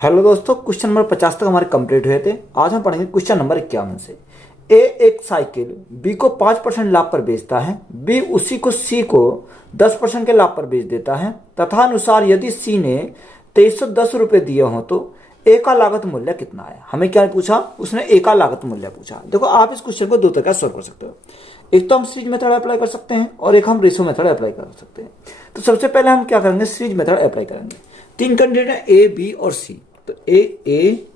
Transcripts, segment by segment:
Hello दोस्तों, question number 50 तक हमारे कंप्लीट हुए थे। आज हम पढ़ेंगे क्वेश्चन नंबर 51 से। ए एक साइकिल बी को 5% लाभ पर बेचता है, बी उसी को सी को 10% के लाभ पर बेच देता है तथा अनुसार यदि सी ने 2310 रुपये दिए हों तो ए का लागत मूल्य कितना है। हमें क्या पूछा, उसने ए का लागत मूल्य पूछा। देखो, आप इस क्वेश्चन को दो तरीके से सॉल्व कर सकते हो। एक तो हम सीरीज मेथड अप्लाई कर सकते हैं और एक हम रेशो मेथड अप्लाई कर सकते हैं। तो सबसे पहले हम क्या करेंगे, सीरीज मेथड अप्लाई करेंगे। तीन कैंडिडेट है ए, बी और सी। तो ए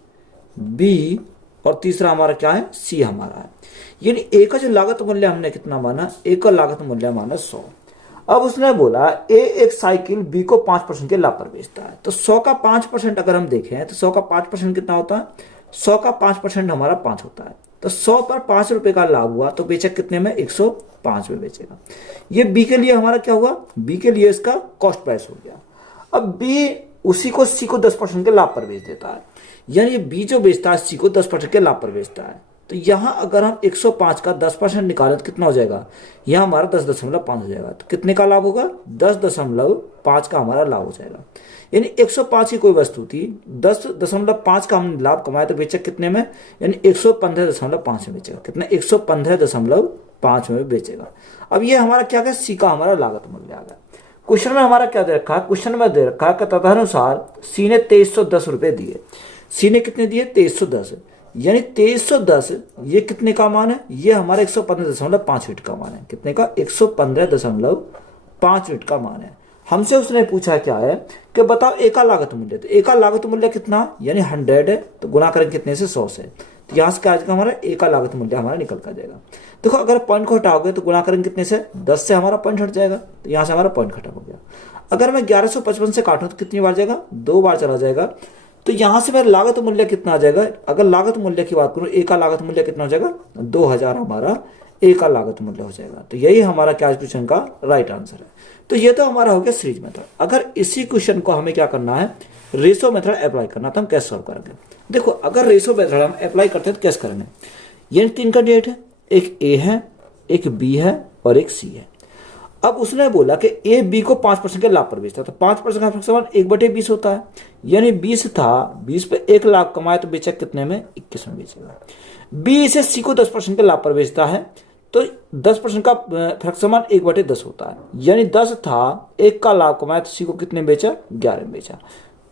बी और तीसरा हमारा क्या है, सी हमारा है। यानी ए का जो लागत मूल्य हमने कितना माना, ए का लागत मूल्य माना 100। अब उसने बोला ए एक साइकिल बी को 5% के लाभ पर बेचता है। तो 100 का 5% अगर हम देखें तो 100 का 5% कितना होता है, 100 का 5% हमारा 5 होता है। तो 100 पर 5 रुपए का लाभ हुआ तो बेचा कितने में, 105 में बेचेगा। ये बी के लिए हमारा क्या हुआ, बी के लिए इसका कॉस्ट प्राइस हो गया। अब बी उसी को सी को 10% के लाभ पर बेच देता है। यानी बी जो बेचता है सी को 10% के लाभ पर बेचता है। तो यहां अगर हम 105 का 10% निकालें तो कितना हो जाएगा, यहां हमारा 10.5 हो जाएगा। तो कितने का लाभ होगा, 10.5 का हमारा लाभ हो जाएगा। यानी 105 की कोई वस्तु थी, 10.5 का हमने लाभ कमाया तो बेचा कितने में, यानी 115.5 में बेचेगा। कितना, 115.5 में बेचेगा। अब ये हमारा क्या है, सी का हमारा लागत मूल्य आ गया। क्वेश्चन में हमारा क्या दे रखा है, क्वेश्चन में दे रखा है कि तदनुसार सी ने 2310 रुपए दिए। सी ने कितने दिए, 2310। यानी 2310 ये कितने का मान है, ये हमारा 115.5 यूनिट का मान है। कितने का, 115.5 यूनिट का मान है। हमसे उसने पूछा क्या है कि बताओ ए का लागत मूल्य। तो ए का लागत मूल्य कितना, यानी 100 है। तो गुना करें कितने से, 100 से। तो यहां से क्या आएगा, हमारा ए का लागत मूल्य हमारा निकल कर जाएगा। देखो, अगर पॉइंट को हटाओगे तो गुणा करेंगे कितने से, 10 से हमारा पॉइंट हट जाएगा। तो यहां से हमारा पॉइंट खत्म हो गया। अगर मैं 1155 से काटूं तो कितनी बार जाएगा, 2 बार चला जाएगा। तो यहां से मेरा लागत मूल्य कितना आ जाएगा, अगर लागत मूल्य की बात करूं, ए का लागत मूल्य कितना हो जाएगा, 2000 हमारा ए का लागत मूल्य हो जाएगा। तो यही हमारा क्या क्वेश्चन का राइट आंसर है। तो ये तो हमारा हो गया सीरीज मेथड। अगर इसी क्वेश्चन को हमें क्या करना है, रेशो मेथड अप्लाई करना, तो हम कैसे सॉल्व करेंगे। देखो, अगर रेशो मेथड हम अप्लाई करते हैं तो कैसे करेंगे। ये 3 कैंडिडेट है, एक ए है, एक बी है और एक सी है। अब उसने बोला कि ए बी को 5% के लाभ पर बेचता है। तो 5% का समान 1/20 होता है। यानी 20 था, 20 पे 1 लाख कमाया तो बेचा कितने में, 21 में बेचेगा। बी इसे सी को 10% के लाभ पर बेचता है। तो 10% का फर्क समान 1/10 होता है। यानी 10 था, 1 का लाभ कमाया तो सी को कितने बेचा, 11 में बेचा।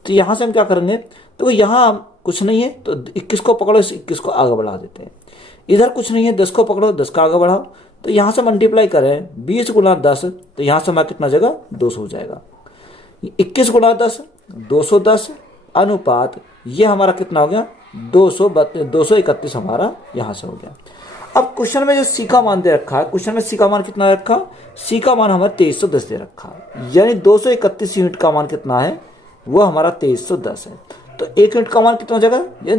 तो यहां से हम क्या करेंगे, तो यहां कुछ नहीं है तो 21 को पकड़ो, 21 को आगे बढ़ा देते हैं। इधर कुछ नहीं है, 10 को पकड़ो, 10 का आगे बढ़ाओ। तो यहां से मल्टीप्लाई करें 20 गुना 10, तो यहां से हमारा कितना हो जाएगा, 200 हो जाएगा। 21 गुना 10, 210 अनुपात ये हमारा कितना हो गया, 231 हमारा यहां से हो गया। अब क्वेश्चन में जो सी का मान दे रखा है, क्वेश्चन में सी का मान कितना रखा, सी का मान हमारा 2310 दे रखा है। यानी 231 यूनिट का मान कितना है, वो हमारा 2310 है। तो 1 यूनिट का मान कितना हो जाएगा, ये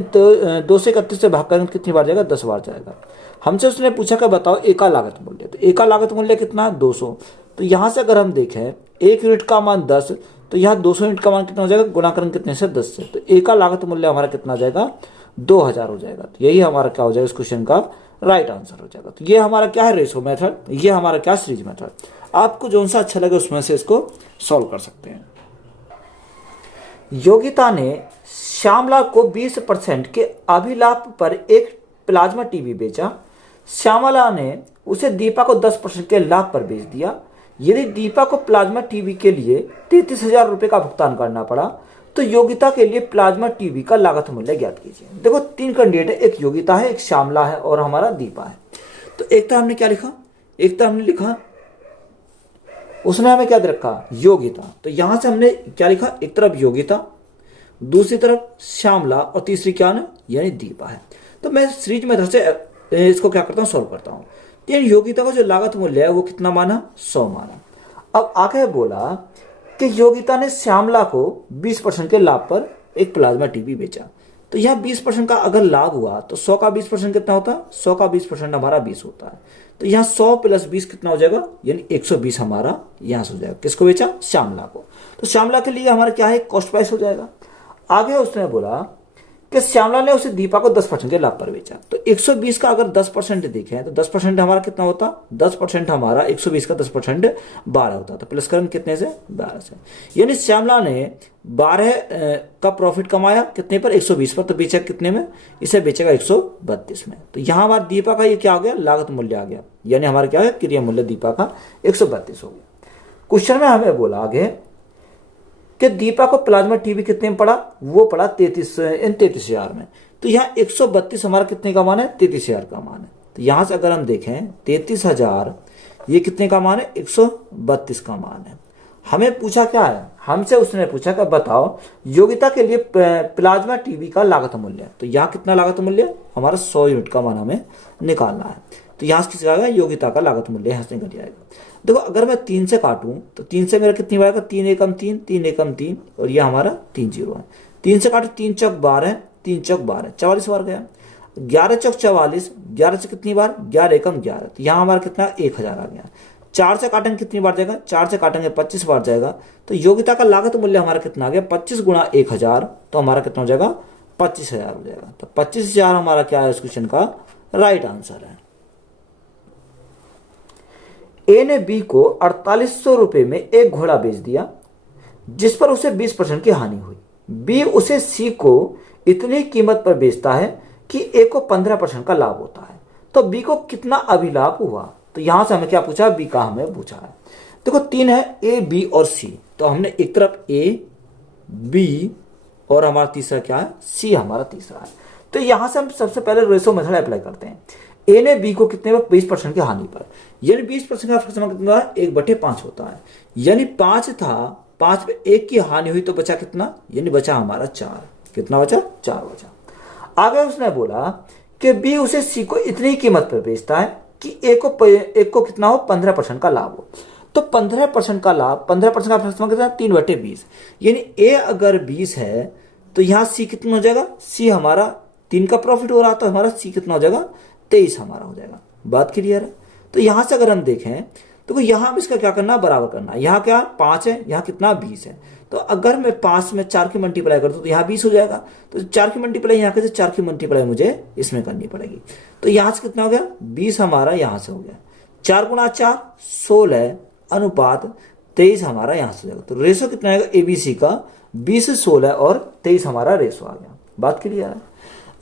231 से भाग करेंगे कितनी बार जाएगा, 10 बार जाएगा। हमसे उसने पूछा कि बताओ ए का लागत मूल्य। तो ए का लागत मूल्य कितना है, 200। तो यहां से अगर हम देखें 1 यूनिट का मान 10, तो यहाँ 200 यूनिट का मान कितना हो जाएगा, गुणा करेंगे कितने से, 10 से। तो ए का लागत मूल्य हमारा कितना जाएगा, 2000 हो जाएगा। तो यही हमारा क्या हो जाएगा, इस क्वेश्चन का राइट आंसर हो जाएगा। तो ये हमारा क्या है, रेशो मेथड, ये हमारा क्या, सीरीज मेथड। आपको जो सा अच्छा लगे उसमें से इसको सॉल्व कर सकते हैं। योगिता ने श्यामला को 20% के अभिलाभ पर एक प्लाज्मा टीवी बेचा। श्यामला ने उसे दीपा को 10% के लाभ पर बेच दिया। यदि दीपा को प्लाज्मा टीवी के लिए 33,000 रुपए का भुगतान करना पड़ा तो योगिता के लिए प्लाज्मा टीवी का लागत मूल्य ज्ञात कीजिए। देखो, 3 कैंडिडेट है, एक योगिता है, एक श्यामला है और हमारा दीपा है। तो एक तो हमने क्या लिखा, एक तो हमने लिखा, उसने हमें क्या दे रखा, योगिता। तो यहां से हमने क्या लिखा, एक तरफ योगिता, दूसरी तरफ श्यामला और तीसरी क्या ना, यानी दीपा है। तो मैं सीरीज मेथड से इसको क्या करता हूं, सॉल्व करता हूं। तो योगिता का जो लागत मूल्य है वो कितना माना, 100 माना। अब आगे बोला कि योगिता ने श्यामला को 20% के लाभ पर एक प्लाज्मा टीवी बेचा। तो यह 20% का अगर लाभ हुआ तो 100 का 20% कितना होता है, 100 का 20% हमारा 20 होता है। तो यहाँ 100 + 20 कितना हो जाएगा, यानी 120 हमारा यहां से हो जाएगा। किसको बेचा, श्यामला को। तो श्यामला के लिए हमारा क्या है, कॉस्ट प्राइस हो जाएगा। आगे उसने बोला कि श्यामला ने उसे दीपा को 10% के लाभ पर बेचा। तो 120 का अगर 10% देखें तो 10% हमारा कितना होता, 10% हमारा 120 का 10% 12 होता। तो प्लस करें कितने से, 12 से। यानी श्यामला ने 12 का प्रॉफिट कमाया कितने पर, 120 पर। तो बेचा कितने में, इसे बेचेगा 132 में। तो यहाँ हमारा दीपा का ये क्या हो गया, लागत मूल्य आ गया, यानी हमारा क्या है, क्रिया मूल्य दीपा का 132 हो गया। क्वेश्चन में हमें बोला आगे कि दीपा को प्लाज्मा टीवी कितने में पड़ा, वो पड़ा 33,000 में। तो यहाँ 132 हमारा कितने का मान है, 33,000 का मान है। तो यहां से अगर हम देखें 33,000 ये कितने का मान है, 132 का मान है। हमें पूछा क्या है, हमसे उसने पूछा कि बताओ योग्यता के लिए प्लाज्मा टीवी का लागत मूल्य। तो यहाँ कितना लागत मूल्य, हमारा 100 यूनिट का मान हमें निकालना है। तो यहाँ से किसी आएगा, योग्यता का लागत मूल्य यहाँ से निकल जाएगा। देखो अगर मैं 3 से काटूं तो 3 से मेरा कितनी आएगा, 3 एकम 3, 3 एकम 3, और ये हमारा 3 जीरो है। 3 से काटो, 3 चौक 12, 3 चौक 12, 44 बार गया। 11 चौक 44, 11 से कितनी बार, 11 एकम 11। तो यहाँ हमारा कितना, 1000 आ गया। 4 से काटेंगे कितनी बार जाएगा, 4 से काटेंगे 25 बार जाएगा। तो योग्यता का लागत मूल्य हमारा कितना आ गया, 25 गुणा 1000, तो हमारा कितना हो जाएगा, 25,000 हो जाएगा। तो 25,000 हमारा क्या है, इस क्वेश्चन का राइट आंसर है। ए ने बी को 4800 रुपए में एक घोड़ा बेच दिया जिस पर उसे 20% की हानि हुई। बी उसे सी को इतनी कीमत पर बेचता है कि ए को 15% का लाभ होता है। तो बी को कितना अभिलाभ हुआ। तो यहां से हमें क्या पूछा, बी का हमें पूछा है। देखो 3 है, ए बी और सी। तो हमने एक तरफ ए बी और हमारा तीसरा क्या है, सी हमारा तीसरा है। तो यहां से हम सबसे पहले रेशो मेथड अप्लाई करते हैं। ए ने बी को कितने पर, 20% की हानि पर, यानी 20% का फर्क कितना है, 1/5 होता है। यानी 5 था, 5 पे 1 की हानि हुई तो बचा कितना, यानी बचा हमारा 4। कितना बचा, 4 बचा। आगे उसने बोला कि बी उसे सी को इतनी कीमत पर बेचता है कि एक को कितना हो, 15% का लाभ हो। तो 15% का लाभ, 15% का फर्क कितना, 3/20। यानी ए अगर 20 है तो यहाँ सी कितना हो जाएगा, सी हमारा 3 का प्रॉफिट हो रहा, तो हमारा सी कितना हो जाएगा, 23 हमारा हो जाएगा। बात क्लियर है। तो यहां से अगर हम देखें तो यहां हम इसका क्या करना, बराबर करना। यहाँ क्या 5 है, यहाँ कितना 20 है। तो अगर मैं 5 में 4 की मल्टीप्लाई कर दूं तो यहाँ 20 हो जाएगा। तो 4 की मल्टीप्लाई यहाँ कैसे, 4 की मल्टीप्लाई मुझे इसमें करनी पड़ेगी। तो यहां से कितना हो गया, 20 हमारा यहां से हो गया। 4 गुणा 4 16 अनुपात 23 हमारा यहां से हो जाएगा। तो रेशो कितना आएगा, एबीसी का 20, 16 और 23 हमारा रेशो आ गया। बात क्लियर है।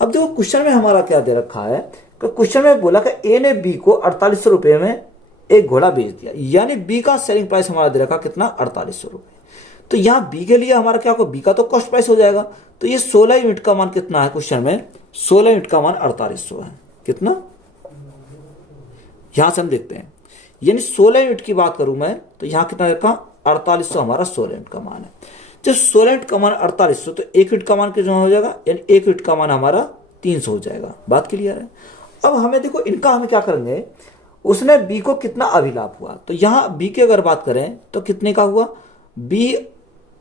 अब देखो क्वेश्चन में हमारा क्या दे रखा है, क्वेश्चन में बोला कि ए ने बी को 4800 रुपए में एक घोड़ा बेच दिया, यानी बी का सेलिंग प्राइस हमारा दे रखा कितना, 4800 रुपए। तो यहां बी के लिए हमारा क्या होगा, बी का तो कॉस्ट प्राइस हो जाएगा। तो ये 16 यूनिट का मान कितना है, क्वेश्चन में 16 यूनिट का मान 4800 है। कितना, यहां से हम देखते हैं, यानी 16 यूनिट की बात करूं मैं तो यहां कितना रखा, 4800 हमारा 16 यूनिट का मान है। जब 16 यूनिट का मान 4800 तो 1 यूनिट का मान कितना हो जाएगा, यानी 1 यूनिट का मान हमारा 300 हो जाएगा। बात क्लियर है। अब हमें देखो इनका हमें क्या करेंगे, उसने बी को कितना अभिलाभ हुआ। तो यहां बी की अगर बात करें तो कितने का हुआ, बी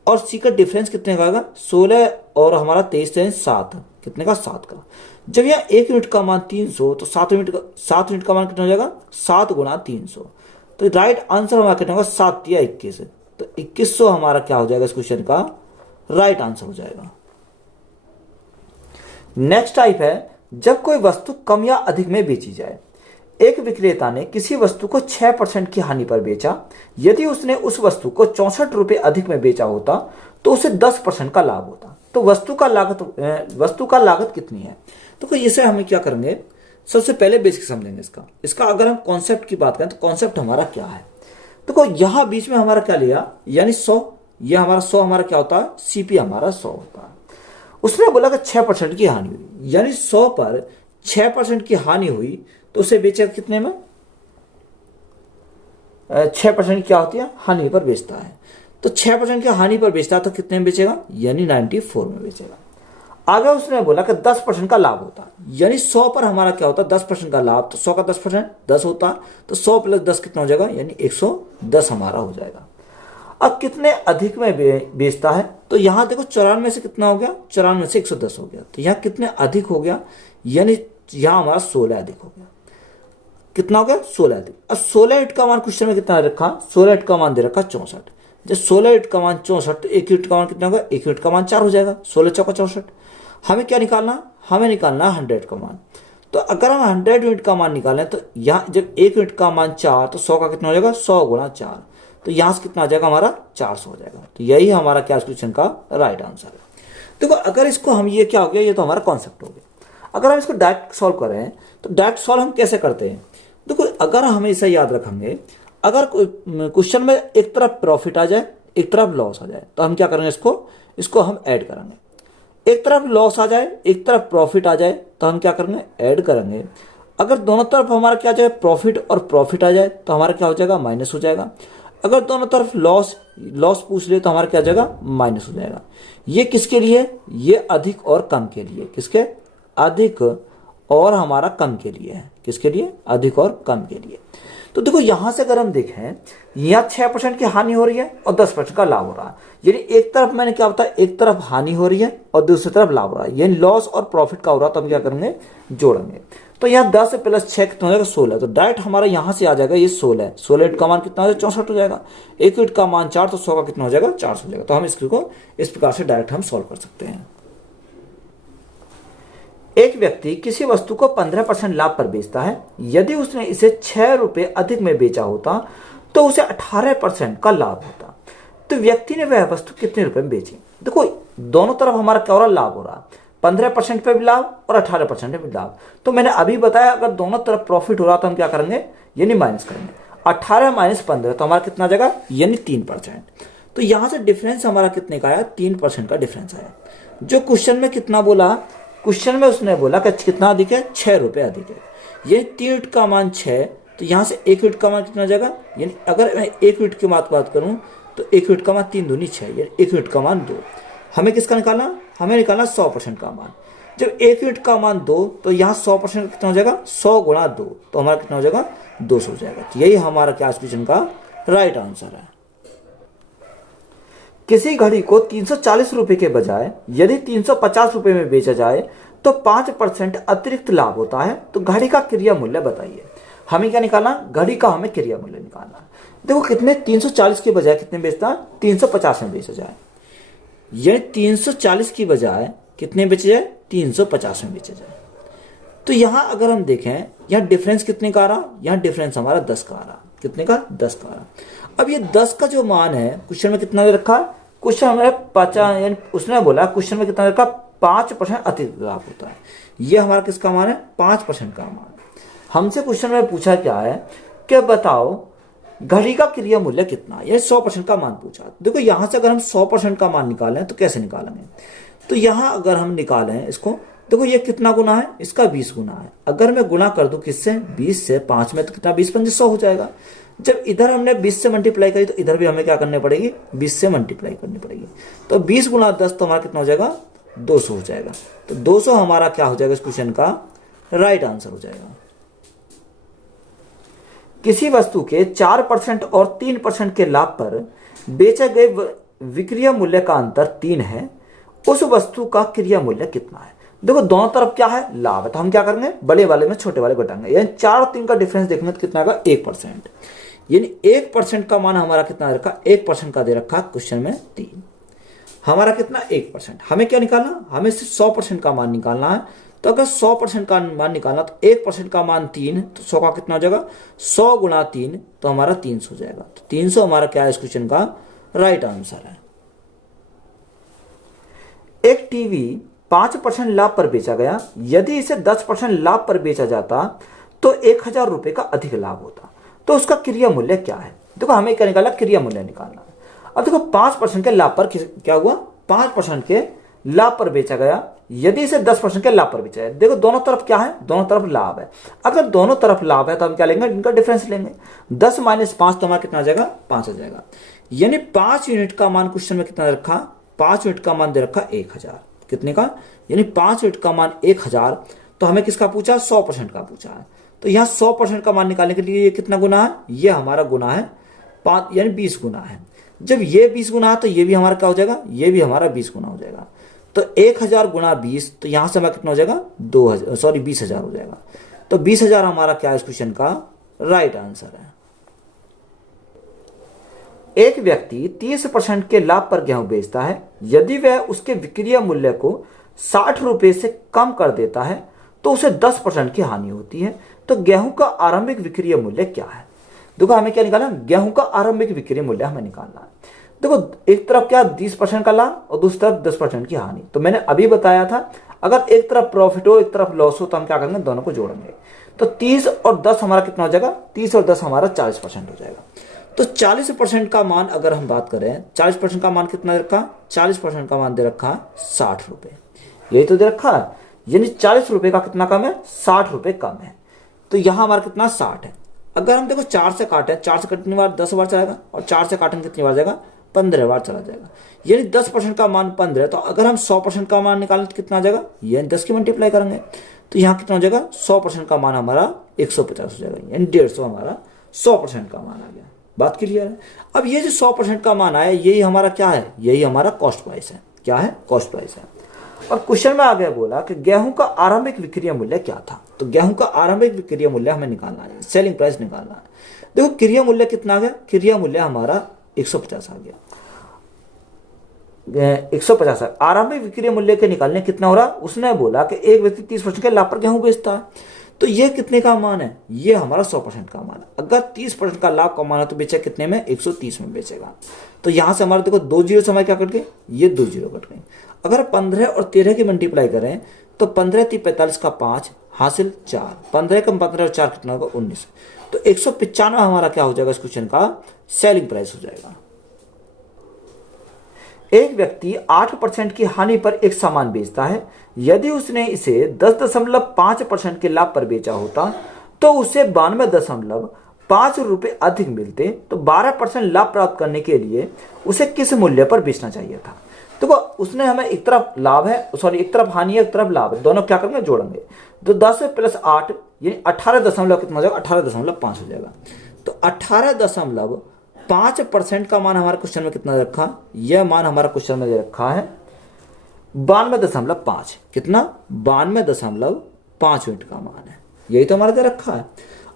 और सी का डिफरेंस कितने का आएगा, 16 और हमारा 23 से 7, कितने का, 7 का। जब यहाँ 1 यूनिट का मान 300 तो 7 यूनिट का मान कितना हो जाएगा, 7 गुणा 300। तो राइट आंसर हमारा कितना होगा, 7 या 21। तो 2100 हमारा क्या हो जाएगा, इस क्वेश्चन का राइट आंसर हो जाएगा। नेक्स्ट टाइप है, जब कोई वस्तु कम या अधिक में बेची जाए। एक विक्रेता ने किसी वस्तु को 6% की हानि पर बेचा। यदि उसने उस वस्तु को 64 रुपए अधिक में बेचा होता तो उसे 10% का लाभ होता। तो वस्तु का लागत कितनी है। तो इसे हमें क्या करेंगे, सबसे पहले बेसिक समझेंगे इसका अगर हम कॉन्सेप्ट की बात करें तो कॉन्सेप्ट हमारा क्या है। देखो यहां बीच में हमारा क्या लिया, यानी 100, ये हमारा 100 हमारा क्या होता है, सीपी हमारा 100 होता है। उसने बोला कि 6% की हानि हुई, यानी 100 पर 6% की हानि हुई तो उसे बेचेगा कितने में, 6% क्या होती है, हानि पर बेचता है। तो 6% की हानि पर बेचता है तो कितने में बेचेगा, यानी 94 में बेचेगा। आगे उसने बोला कि 10% का लाभ होता है, यानी 100 पर हमारा क्या होता है, 10% का लाभ। तो 100 का 10% 10 होता है। तो 100 + 10 कितना हो जाएगा, यानी 110 हमारा हो जाएगा। अब कितने अधिक में बेचता है, तो यहां देखो 94 से कितना हो गया, 94 से 110 हो गया। तो यहां कितने अधिक हो गया, यानी यहां हमारा 16 अधिक हो गया। कितना हो गया, 16 अधिक। अब 16 यूनिट का मान क्वेश्चन में कितना रखा, 16 यूनिट का मान दे रखा 64। जब 16 यूनिट का मान 64 तो 1 यूनिट का मान कितना होगा, 1 यूनिट का मान 4 हो जाएगा, 16 × 64। हमें क्या निकालना, हमें निकालना 100 का मान। तो अगर हम 100 यूनिट का मान निकालें तो यहाँ जब 1 यूनिट का मान 4 तो 100 का कितना हो जाएगा, 100 गुणा 4, तो यहाँ से कितना आ जाएगा हमारा 400 हो जाएगा। तो यही हमारा क्या क्वेश्चन का राइट आंसर है। देखो अगर इसको हम, ये क्या हो गया, ये तो हमारा कॉन्सेप्ट हो गया। अगर हम इसको डायरेक्ट सॉल्व करें तो डायरेक्ट सॉल्व हम कैसे करते हैं, देखो अगर हम इसे याद रखेंगे, अगर क्वेश्चन में एक तरफ प्रॉफिट आ जाए एक तरफ लॉस आ जाए तो हम क्या करेंगे, इसको हम ऐड करेंगे। एक तरफ लॉस आ जाए एक तरफ प्रॉफिट आ जाए तो हम क्या करेंगे, ऐड करेंगे। अगर दोनों तरफ हमारा क्या जाए, प्रॉफिट और प्रॉफिट आ जाए तो हमारा क्या हो जाएगा, माइनस हो जाएगा। अगर दोनों तरफ लॉस पूछ ले तो हमारा क्या हो जाएगा, माइनस हो जाएगा। ये किसके लिए, ये अधिक और कम के लिए, किसके, अधिक और हमारा कम के लिए है, किसके लिए, अधिक और कम के लिए। तो देखो यहां से अगर हम देखें, यहाँ 6% की हानि हो रही है और 10% का लाभ हो रहा है। यानी एक तरफ मैंने क्या बताया, एक तरफ हानि हो रही है और दूसरी तरफ लाभ हो रहा है, यानी लॉस और प्रॉफिट का हो रहा है। तो हम क्या करेंगे, जोड़ेंगे। तो यहाँ 10 + 6 कितना हो जाएगा, 16। तो डायरेक्ट हमारा यहाँ से आ जाएगा ये 16 है। 16 यूनिट का मान कितना हो जाएगा, 64 हो जाएगा। 1 यूनिट का मान 4 तो 100 का कितना हो जाएगा, 400 हो जाएगा। तो हम इसको इस प्रकार से डायरेक्ट हम सॉल्व कर सकते हैं। एक व्यक्ति किसी वस्तु को 15% लाभ पर बेचता है। यदि उसने इसे 6 रुपए अधिक में बेचा होता तो उसे 18% का लाभ होता। तो व्यक्ति ने वह वस्तु कितने रुपए में बेची। देखो दोनों तरफ हमारा क्या हो रहा, लाभ हो रहा, 15% पे भी लाभ और 18% पे भी लाभ। तो मैंने अभी बताया अगर दोनों तरफ प्रॉफिट हो रहा तो हम क्या करेंगे, यानी माइनस करेंगे। 18 - 15 तो हमारा कितना आ जाएगा, यानी 3%। तो यहां से डिफरेंस हमारा कितने का आया, 3% का डिफरेंस आया। जो क्वेश्चन में कितना बोला, क्वेश्चन में उसने बोला कि कितना अधिक है, 6 रुपए अधिक है। ये 3 यूनिट का मान 6, तो यहाँ से 1 यूनिट का मान कितना हो जाएगा, यानी अगर मैं 1 यूनिट की बात करूँ तो 1 यूनिट का मान 3 दूनी 6, यानी 1 यूनिट का मान 2। हमें किसका निकालना, हमें निकालना 100% का मान। जब 1 यूनिट का मान 2 तो यहाँ 100% कितना हो जाएगा, 100 गुणा 2, तो हमारा कितना हो जाएगा, 200 हो जाएगा। तो यही हमारा क्या क्वेश्चन का राइट आंसर है। किसी घड़ी को 340 रुपए के बजाय यदि 350 रुपए में बेचा जाए तो 5% अतिरिक्त लाभ होता है। तो घड़ी का क्रिया मूल्य बताइए। हमें क्या निकालना, घड़ी का हमें क्रिया मूल्य निकालना। देखो कितने, 340 के बजाय कितने बेचता, 350 में बेचा जाए। यानी 340 की बजाय कितने बेचे जाए, 350 में बेचा जाए। तो यहां अगर हम देखें, यहाँ डिफरेंस कितने का आ रहा, यहाँ डिफरेंस हमारा 10 का आ रहा। कितने का, 10 का आ रहा। अब ये 10 का जो मान है क्वेश्चन में कितना दे रखा, क्वेश्चन हमारे 50, यानी उसने बोला क्वेश्चन में कितना रखा, 5% अतिरिक्त लाभ होता है। ये हमारा किसका मान है, 5% का मान। हमसे क्वेश्चन में पूछा क्या है कि बताओ घड़ी का क्रिया मूल्य कितना, ये 100% का मान पूछा। देखो यहां से अगर हम 100% का मान निकालें तो कैसे निकालेंगे, तो यहां अगर हम निकालें इसको, देखो ये कितना गुना है, इसका 20 गुना है। अगर मैं गुना कर दूं किससे, 20 से, 5 में तो कितना, 20 × 5 = 100 हो जाएगा। जब इधर हमने 20 से मल्टीप्लाई करी तो इधर भी हमें क्या करनी पड़ेगी, 20 से मल्टीप्लाई करनी पड़ेगी। तो 20 × 10 तो हमारा कितना हो जाएगा, 200 हो जाएगा। तो 200 हमारा क्या हो जाएगा, इस क्वेश्चन का राइट आंसर हो जाएगा। किसी वस्तु के 4% और 3% के लाभ पर बेचे गए विक्रय मूल्य का अंतर 3 है, उस वस्तु का क्रय मूल्य कितना है। देखो दोनों तरफ क्या है, लाभ है, तो हम क्या करेंगे, बड़े वाले में छोटे वाले घटाएंगे। यानी 4 और 3 का डिफरेंस देखने तो कितना आएगा, 1%। यानी 1% का मान हमारा कितना दे रखा, 1% का दे रखा क्वेश्चन में 3। हमारा कितना, 1%। हमें क्या निकालना, हमें सिर्फ 100% का मान निकालना है। तो अगर 100% का मान निकालना तो 1% का मान 3, तो 100 का कितना हो जाएगा, 100 गुणा 3, तो हमारा 300 हो जाएगा। तो 300 हमारा क्या है, इस क्वेश्चन का राइट आंसर है। एक टीवी 5% लाभ पर बेचा गया। यदि इसे 10% लाभ पर बेचा जाता तो 1000 रुपए का अधिक लाभ होता। तो उसका क्रिया मूल्य क्या है। देखो हमें क्या निकालना, क्रिया मूल्य निकालना है। अब देखो 5% के लाभ पर क्या हुआ, 5% के लाभ पर बेचा गया। यदि इसे 10% के लाभ पर बेचा जाए, देखो दोनों तरफ क्या है, दोनों तरफ लाभ है। अगर दोनों तरफ लाभ है तो हम क्या लेंगे, इनका डिफरेंस लेंगे। 10 - 5 तो हमारा कितना आ जाएगा, 5 आ जाएगा। यानी 5 यूनिट का मान क्वेश्चन में कितना रखा, 5 यूनिट का मान दे रखा 1000। कितने का, यानी 5 यूनिट का मान 1000। तो हमें किसका पूछा, 100% का पूछा है। तो यहाँ 100% का मान निकालने के लिए ये कितना गुना है, ये हमारा गुना है 5, यानी 20 गुना है। जब ये 20 गुना है तो ये भी हमारा क्या हो जाएगा, ये भी हमारा 20 गुना हो जाएगा। तो 1000 गुणा 20, तो यहां से हमारा कितना हो जाएगा, 20,000 हो जाएगा। तो 20,000 हमारा क्या है, इस क्वेश्चन का राइट आंसर है। एक व्यक्ति 30% के लाभ पर गेहूं बेचता है। यदि वह उसके विक्रय मूल्य को 60 रुपए से कम कर देता है तो उसे 10% की हानि होती है। तो गेहूं का आरंभिक विक्रय मूल्य क्या है? देखो हमें क्या निकालना है, गेहूं का आरंभिक विक्रय मूल्य हमें निकालना है। देखो एक तरफ क्या 20% का लाभ और दूसरी तरफ 10% की हानि। तो मैंने अभी बताया था अगर एक तरफ प्रॉफिट हो एक तरफ लॉस हो तो हम क्या करेंगे, दोनों को जोड़ेंगे। तो 30 और 10 हमारा कितना हो जाएगा, 30 और 10 हमारा 40% हो जाएगा। तो 40% का मान अगर हम बात करें, 40% का मान कितना दे रखा, 40% का मान दे रखा है 60 रुपए, यही तो दे रखा है। यानी 40 रुपए का कितना कम है, 60 रुपए कम है। तो यहां हमारा कितना 60 है। अगर हम देखो 4 से काटे, 4 से कितनी बार 10 बार चलाएगा और 4 से काटेंगे कितनी बार जाएगा, 15 बार चला जाएगा। यानी 10% का मान 15। तो अगर हम 100% का मान निकालें तो कितना आ जाएगा, यानी 10 की मल्टीप्लाई करेंगे तो यहाँ कितना हो जाएगा, 100% का मान हमारा 150 हो जाएगा। यानी 150 हमारा 100% का मान आ गया। बात क्लियर है। अब ये जो 100% का मान आया यही हमारा क्या है, यही हमारा कॉस्ट प्राइस है। क्या है, कॉस्ट प्राइस है। और क्वेश्चन में आगे बोला कि गेहूं का आरंभिक विक्रय मूल्य क्या था। तो गेहूं का आरंभिक विक्रय मूल्य हमें निकालना है, सेलिंग प्राइस निकालना है। देखो क्रय मूल्य कितना आ गया, क्रय मूल्य हमारा 150 आ गया, 150 है। आरंभिक विक्रय मूल्य के निकालने कितना हो रहा, उसने बोला कि एक व्यक्ति 30% के लाभ पर गेहूं बेचता है। तो ये कितने का मान है, ये हमारा 100% का मान है। अगर 30% का लाभ कमाना तो बेचे कितने में, 130 में बेचेगा। तो यहां से हमारे देखो 2 जीरो समय क्या कट गए, ये 2 जीरो कट गए। अगर 15 और 13 की मल्टीप्लाई करें तो 15 3 45 का 5 हासिल 4, 15 कम 15 और 4 कितना होगा 19। तो 195 हमारा क्या हो जाएगा इस क्वेश्चन का सेलिंग प्राइस हो जाएगा। एक व्यक्ति 8% की हानि पर एक सामान बेचता है। यदि उसने इसे 10.5% के लाभ पर बेचा होता तो उसे 92.5 रुपए अधिक मिलते। तो 12% लाभ प्राप्त करने के लिए उसे किस मूल्य पर बेचना चाहिए था। देखो उसने हमें एक तरफ लाभ है, सॉरी एक तरफ हानि है एक तरफ लाभ है, दोनों क्या करेंगे जोड़ेंगे। तो 10 + 8 यानी 18 दशमलव कितना हो जाएगा, 18.5 हो जाएगा। तो 18.5% का मान हमारे क्वेश्चन में कितना दे रखा, यह मान हमारा क्वेश्चन में दे रखा है 92.5। कितना, 92.5 यूनिट का मान है, यही तो हमारा दे रखा है।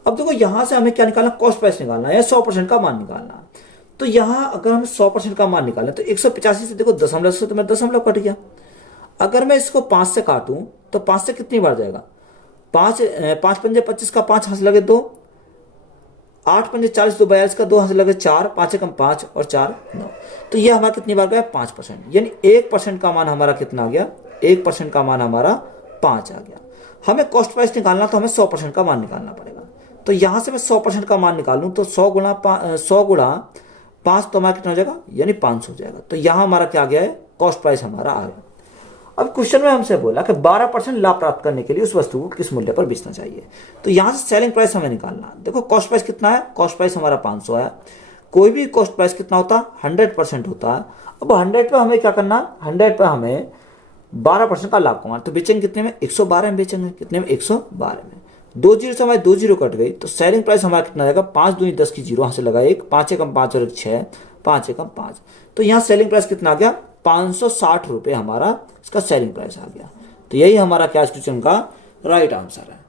अब देखो यहां से हमें क्या निकालना, कॉस्ट प्राइस निकालना है या 100% का मान निकालना है। तो यहां अगर हम 100% का मान निकालें तो 185 से देखो दशमलव से तो मेरा दशमलव कट गया। अगर मैं इसको 5 से काटूं तो 5 से कितनी बार जाएगा, 5 पंजे 25 का 5 हाथ लगे 2, 8 पंजे 40 2 42 का 2 हाथ लगे 4, 5 कम 5 और 4 9। तो ये हमारा कितनी बार गया 5%। यानी 1% का मान हमारा कितना आ गया, 1% का मान हमारा 5 आ गया। हमें कॉस्ट प्राइस निकालना तो हमें 100% का मान निकालना पड़ेगा। तो यहां से मैं 100% का मान निकालूं तो 100 गुणा 5 तो हमारा कितना हो जाएगा, यानी 500 हो जाएगा। तो यहां हमारा क्या आ गया है, कॉस्ट प्राइस हमारा आ गया। अब क्वेश्चन में हमसे बोला कि 12% लाभ प्राप्त करने के लिए उस वस्तु को किस मूल्य पर बेचना चाहिए। तो यहां से सेलिंग प्राइस हमें निकालना। देखो कॉस्ट प्राइस कितना है, कॉस्ट प्राइस हमारा 500 है। कोई भी कॉस्ट प्राइस कितना होता है, 100% होता है। अब 100 पे हमें क्या करना, 100 पे हमें 12% का लाभ कमाना। तो बेचेंगे कितने में, 112 में बेचेंगे। कितने में, 112 में। 2 जीरो से हमारे 2 जीरो कट गई। तो सेलिंग प्राइस हमारा कितना जाएगा, 5 दूनी 10 की जीरो, यहां से लगा 1, 5 कम 5 और 6, 5 कम 5। तो यहां सेलिंग प्राइस कितना आ गया, 560 रुपए हमारा इसका सेलिंग प्राइस आ गया। तो यही हमारा क्या क्वेश्चन का राइट आंसर है।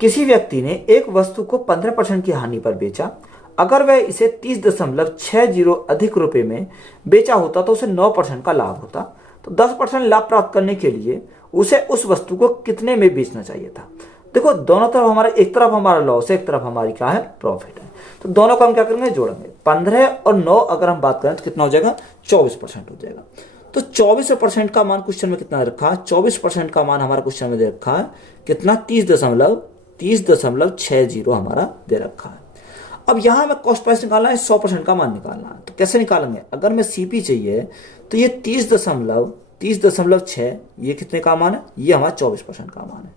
किसी व्यक्ति ने एक वस्तु को 15% की हानि पर बेचा। अगर वह इसे 30.60 अधिक रुपए में बेचा होता तो उसे 9% का लाभ होता। तो 10% लाभ प्राप्त करने के लिए उसे उस वस्तु को कितने में बेचना चाहिए था। देखो दोनों तरफ हमारा, एक तरफ हमारा लॉस है एक तरफ हमारी क्या है, प्रॉफिट है। तो दोनों को हम क्या करेंगे, जोड़ेंगे। 15 और 9 अगर हम बात करें तो कितना हो जाएगा, 24% हो जाएगा। तो 24% का मान क्वेश्चन में कितना रखा है, 24% का मान हमारा क्वेश्चन में दे रखा है कितना, 30.60 हमारा दे रखा है। अब यहां हमें कॉस्ट प्राइस निकालना है, 100% का मान निकालना है। तो कैसे निकालेंगे, अगर मैं सीपी चाहिए तो ये 30.6 ये कितने का मान है, ये हमारा 24% का मान है।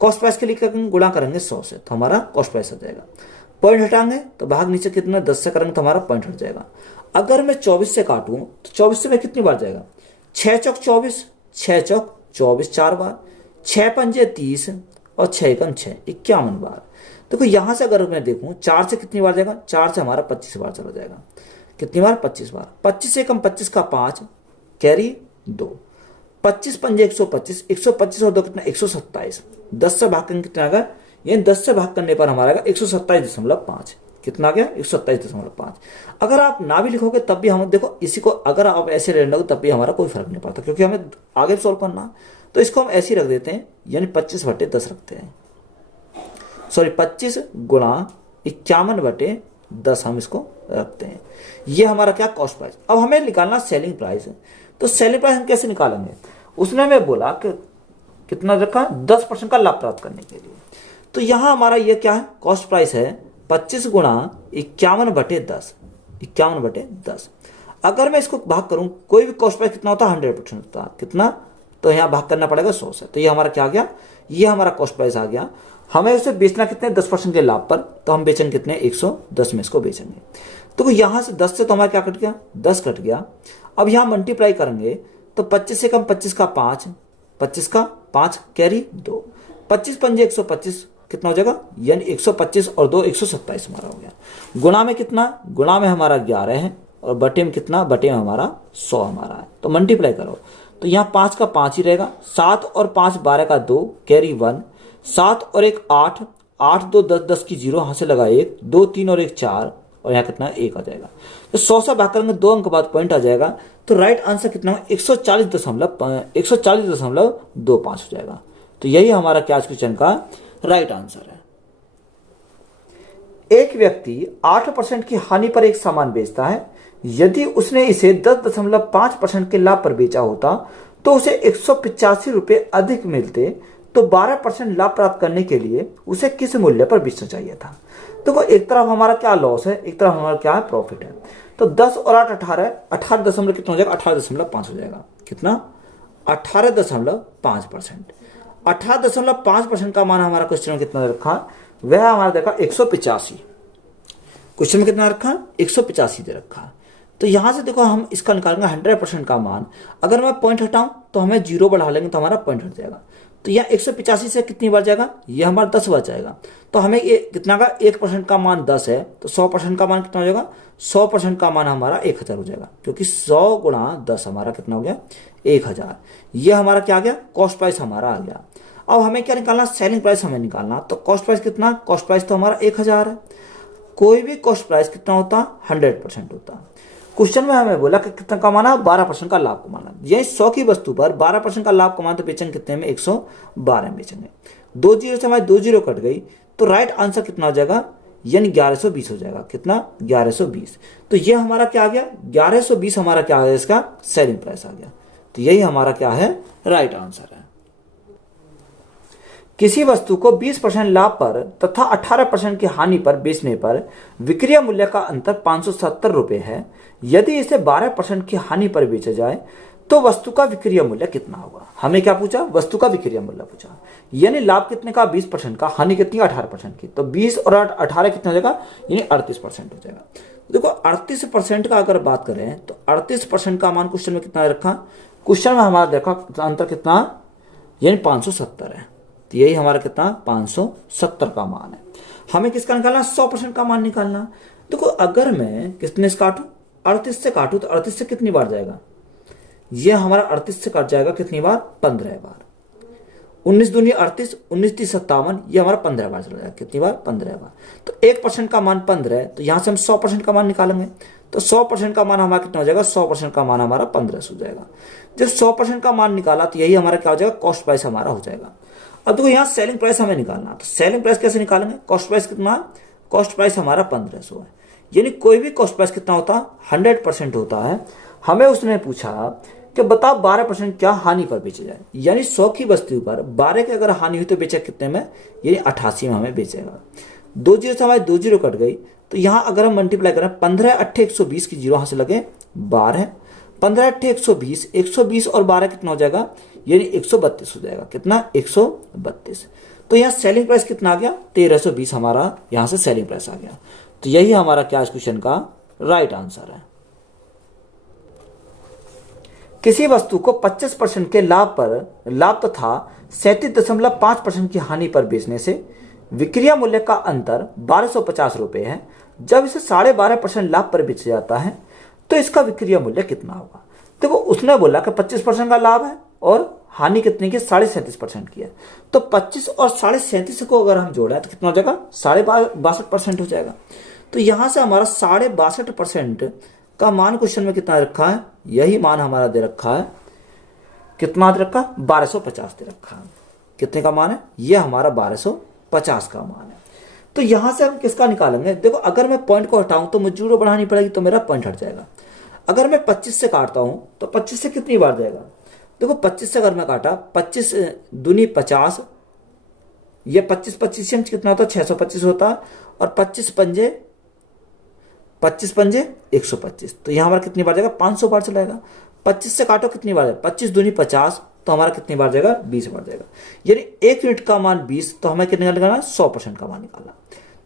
कॉस्ट प्राइस के लिए गुणा करेंगे 100 से तो हमारा कॉस्ट प्राइस आ जाएगा। पॉइंट हटाएंगे तो भाग नीचे कितना, 10 से करेंगे तो हमारा पॉइंट हट जाएगा। अगर मैं 24 से काटूं तो 24 से मैं कितनी बार जाएगा, 6 चौक 24, 6 चौक 24 4 बार, 6 पंजे 30 और 6 कम 6 51 बार। देखो यहां से अगर मैं देखूं 4 से कितनी बार जाएगा, 4 से हमारा 25 बार चला जाएगा। कितनी बार, 25 बार। 25 से कम 25 का 5 कैरी 2, 25 पंजे 125, 125 और 2 कितना, 127। 10 से भाग करने कितना आएगा, ये 10 से भाग करने पर हमारा 127.5। कितना आ गया 127.5। अगर आप ना भी लिखोगे तब भी हम देखो इसी को अगर आप ऐसे रहने लगो तब भी हमारा कोई फर्क नहीं पड़ता, क्योंकि हमें आगे सॉल्व करना। तो इसको हम ऐसे ही रख देते हैं, यानी 25/10 रखते हैं, सॉरी 25 गुणा 51/10 हम इसको रखते हैं। ये हमारा क्या कॉस्ट प्राइस। अब हमें निकालना सेलिंग प्राइस है, तो सेलिंग प्राइस हम कैसे निकालेंगे। उसने हमें बोला कि कितना रखा, 10% का लाभ प्राप्त करने के लिए। तो यहाँ हमारा ये क्या है, कॉस्ट प्राइस है 25 गुणा 51/10, 51/10। अगर मैं इसको भाग करूं, कोई भी कॉस्ट प्राइस कितना होता है 100% होता है, कितना, तो यहाँ भाग करना पड़ेगा 100 से। तो ये हमारा क्या आ गया, ये हमारा कॉस्ट प्राइस आ गया। हमें उसे बेचना कितने 10% के लाभ पर, तो हम बेचेंगे कितने 110 में इसको बेचेंगे। तो यहाँ से 10 से तो हमारा क्या कट गया, 10 कट गया। अब यहाँ मल्टीप्लाई करेंगे तो 25 से कम 25 का 5, 25 का 5 कैरी 2, 25 पंजे 125 कितना हो जाएगा, यानी 125 और 2 127 हमारा हो गया। गुणा में कितना, गुणा में हमारा 11 है और बटे में कितना, बटे में हमारा 100 हमारा है। तो मल्टीप्लाई करो तो यहाँ 5 का 5 ही रहेगा, 7 और 5 12 का 2 कैरी 1, 7 और 1 8, 8 2 10, 10 की 0 यहाँ से लगा 1, 2 3 और 1 4, और यहाँ कितना 1 आ जाएगा। तो 100 से भाग करेंगे 2 अंक बाद पॉइंट आ जाएगा। तो राइट आंसर कितना है 140.25 हो जाएगा। तो यही हमारा क्या आज क्वेश्चन का राइट आंसर है। एक व्यक्ति 8% की हानि पर एक सामान बेचता है। यदि उसने इसे 10.5% के लाभ पर बेचा होता तो उसे 185 रुपये अधिक मिलते, तो 12% लाभ प्राप्त करने के लिए उसे किस मूल्य पर बेचना चाहिए था। देखो एक तरफ हमारा क्या लॉस है, एक तरफ हमारा क्या है प्रॉफिट है। तो 10 और 8 18, 18 दशमलव कितना हो जाएगा, 18.5 हो जाएगा। कितना, 18.5%। 18.5% का मान हमारा क्वेश्चन में कितना रखा, वह हमारा देखा 185। क्वेश्चन में कितना रखा, 185 दे रखा। तो यहां से देखो हम इसका निकालेंगे 100% का मान। अगर मैं पॉइंट हटाऊं तो हमें 0 बढ़ा लेंगे तो हमारा पॉइंट हट जाएगा। तो यह 185 से कितनी बार जाएगा, ये हमारा 10 बार जाएगा। तो हमें ये कितना का 1% का मान 10 है, तो 100% का मान कितना हो जाएगा, 100% का मान हमारा 1000 हो जाएगा, क्योंकि 100 गुणा 10 हमारा कितना हो गया 1000। ये हमारा क्या आ गया, कॉस्ट प्राइस हमारा आ गया। अब हमें क्या निकालना, सेलिंग प्राइस हमें निकालना। तो कॉस्ट प्राइस कितना, कॉस्ट प्राइस तो हमारा 1000 है। कोई भी कॉस्ट प्राइस कितना होता, 100% होता। क्वेश्चन में हमें बोला कि कितना कमाना, 12% का लाभ कमाना। ये 100 की वस्तु पर 12% का लाभ कमाना, तो बेचेंगे कितने में, 112 में बेचेंगे। 2 जीरो से हमारी 2 जीरो कट गई, तो राइट आंसर कितना हो जाएगा, यानी 1120 हो जाएगा। कितना, 1120। तो ये हमारा क्या आ गया, 1120 हमारा क्या आ गया, इसका सेलिंग प्राइस आ गया। तो यही हमारा क्या है, राइट आंसर है। किसी वस्तु को 20% लाभ पर तथा 18% की हानि पर बेचने पर विक्रय मूल्य का अंतर 570 रुपये है। यदि इसे 12% की हानि पर बेचा जाए तो वस्तु का विक्रय मूल्य कितना होगा। हमें क्या पूछा, वस्तु का विक्रय मूल्य पूछा। यानी लाभ कितने का, 20% का, हानि कितनी 18% की। तो 20 और 18 कितना हो जाएगा, यानी 38% हो जाएगा। देखो 38% का अगर बात करें तो 38% का मान क्वेश्चन में कितना रखा, क्वेश्चन में हमारा देखा अंतर कितना, यानी 570 है। तो यही हमारा कितना, 570 का मान है। हमें किसका निकालना, 100% का मान निकालना। देखो अगर मैं कितने से काटूं, 38 से काटूं, तो 38 से कितनी बार जाएगा, ये हमारा 38 से कट जाएगा कितनी बार, 15 बार। 19 दूनी 38, 19 30 57, ये हमारा 15 बार चला जाएगा। कितनी बार, 15 बार। तो 1% का मान 15 है, तो यहां से हम 100% का मान निकालेंगे। तो 100% का मान हमारा कितना हो जाएगा, 100% का मान हमारा 1500 हो जाएगा। जब 100% का मान निकाला तो यही हमारा क्या हो जाएगा, कॉस्ट प्राइस हमारा हो जाएगा। अब देखो यहाँ सेलिंग प्राइस हमें निकालना, तो सेलिंग प्राइस कैसे निकालेंगे, कॉस्ट प्राइस कितना, कॉस्ट प्राइस हमारा 1500 है। यानी कोई भी कॉस्ट प्राइस कितना होता है, 100% होता है। हमें उसने पूछा कि बताओ 12% क्या हानि पर बेचे जाए। यानी 100 की वस्तु पर 12 की अगर हानि हुई तो बेचा कितने में, यानी 88 में हमें बेचेगा। 2 जीरो से हमारी 2 जीरो कट गई, तो यहाँ अगर हम मल्टीप्लाई करें 15 8 120 की जीरो यहाँ से लगे 12, 15 8 120, 120 और 12 कितना हो जाएगा, यानी 132 हो जाएगा। कितना, 132। तो यहाँ सेलिंग प्राइस कितना आ गया, 1320 हमारा यहाँ से सेलिंग प्राइस आ गया। तो यही हमारा क्या इस क्वेश्चन का राइट आंसर है। किसी वस्तु को 25% के लाभ तथा 37.5% की हानि पर बेचने से विक्रय मूल्य का अंतर 1250 रुपये है। जब इसे 12.5% लाभ पर बेचा जाता है तो इसका विक्रय मूल्य कितना होगा। देखो उसने बोला कि 25% का लाभ है और हानि कितनी की, 37.5% की है। तो 25 और 37.5 को अगर हम जोड़ा तो कितना हो जाएगा, 62% हो जाएगा। तो यहां से हमारा 62.5% का मान क्वेश्चन में कितना रखा है, यही मान हमारा दे रखा है, कितना दे रखा, 1250 दे रखा है। कितने का मान है, ये हमारा 1250 का मान है। तो यहां से हम किसका निकालेंगे, देखो अगर मैं पॉइंट को हटाऊं तो मुझे जीरो बढ़ानी पड़ेगी, तो मेरा पॉइंट हट जाएगा। अगर मैं 25 से काटता हूं तो 25 से कितनी बार जाएगा, देखो 25 से अगर मैं काटा, 25 दूनी 50, ये 25 कितना होता है, 625 होता है, और 25 पंजे 125, तो यहाँ हमारा कितनी बार जाएगा, 500 बार चलाएगा। 25 से काटो कितनी बार, 25 दूनी 50, तो हमारा कितनी बार जाएगा, 20 बार जाएगा। यानी 1 यूनिट का मान 20, तो हमें कितने का निकालना, 100% का मान निकालना।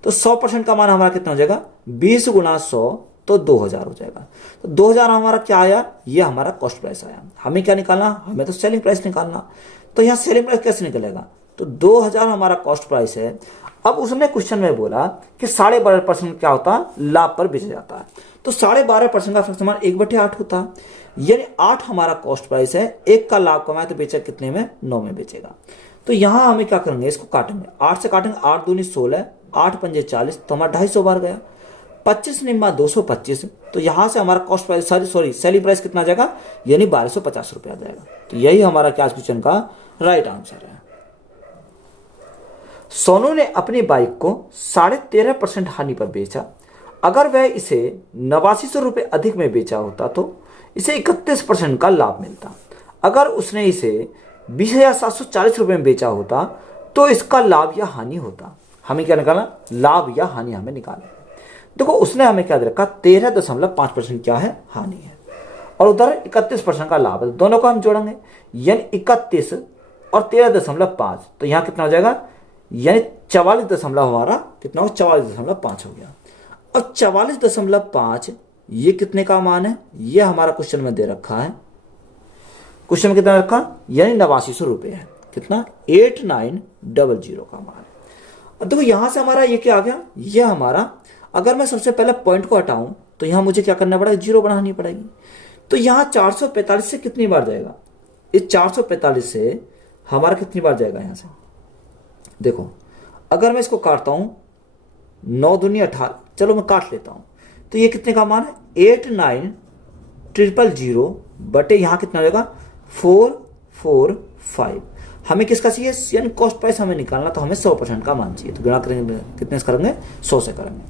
तो 100% का मान हमारा कितना हो जाएगा, 20 गुणा 100, तो 2000 हो जाएगा। तो 2000 हमारा क्या आया, ये हमारा कॉस्ट प्राइस आया। हमें क्या निकालना, हमें तो सेलिंग प्राइस निकालना। तो यहाँ सेलिंग प्राइस कैसे निकलेगा, तो 2000 हमारा कॉस्ट प्राइस है। अब उसने क्वेश्चन में बोला कि 12.5% क्या होता है, लाभ पर बेचा जाता है। तो 12.5% का फ्रैक्शन मान 1/8 होता है, यानी 8 हमारा कॉस्ट प्राइस है, 1 का लाभ कमाए तो बेचा कितने में, 9 में बेचेगा। तो यहां हमें क्या करेंगे, इसको काटेंगे, 8 से काटेंगे, 8 दूनी 16, 8 पंजे 40, तो हमारा 250 बार गया। 25 निम्मा 225, तो यहां से हमारा cost price sorry selling price कितना आ जाएगा, यानी 1250 रुपया आ जाएगा। तो यही हमारा क्या क्वेश्चन का राइट आंसर है। सोनू ने अपनी बाइक को 13.5% हानि पर बेचा। अगर वह इसे 8900 रुपये अधिक में बेचा होता तो इसे 31% का लाभ मिलता। अगर उसने इसे 20,740 रुपये में बेचा होता तो इसका लाभ या हानि होता। हमें क्या निकालना, लाभ या हानि हमें निकालना। देखो उसने हमें क्या दे रखा, 13.5% क्या है, हानि है, और उधर 31% का लाभ है। दोनों को हम जोड़ेंगे, यानी 31 और 13.5, तो यहाँ कितना हो जाएगा, यानी 44 हमारा कितना हो, 44.5 हो गया। अब 44.5 ये कितने का मान है, ये हमारा क्वेश्चन में दे रखा है। क्वेश्चन में कितना रखा, यानी 8900 रुपये है, कितना, 8900 का मान। अब देखो यहां से हमारा ये क्या आ गया, ये हमारा, अगर मैं सबसे पहले पॉइंट को हटाऊं तो यहां मुझे क्या करना पड़ेगा, जीरो बढ़ानी पड़ेगी। तो यहां 445 से कितनी बार जाएगा, इस 445 से हमारा कितनी बार जाएगा, यहां से देखो अगर मैं इसको काटता हूं, 9 दूनी 18, चलो मैं काट लेता हूं, तो ये कितने का मान है, 89,000 बटे यहाँ कितना हो जाएगा, 445। हमें किसका चाहिए, यानी कॉस्ट प्राइस हमें निकालना, तो हमें 100% का मान चाहिए। तो गुणा करेंगे, कितने से करेंगे, 100 से करेंगे।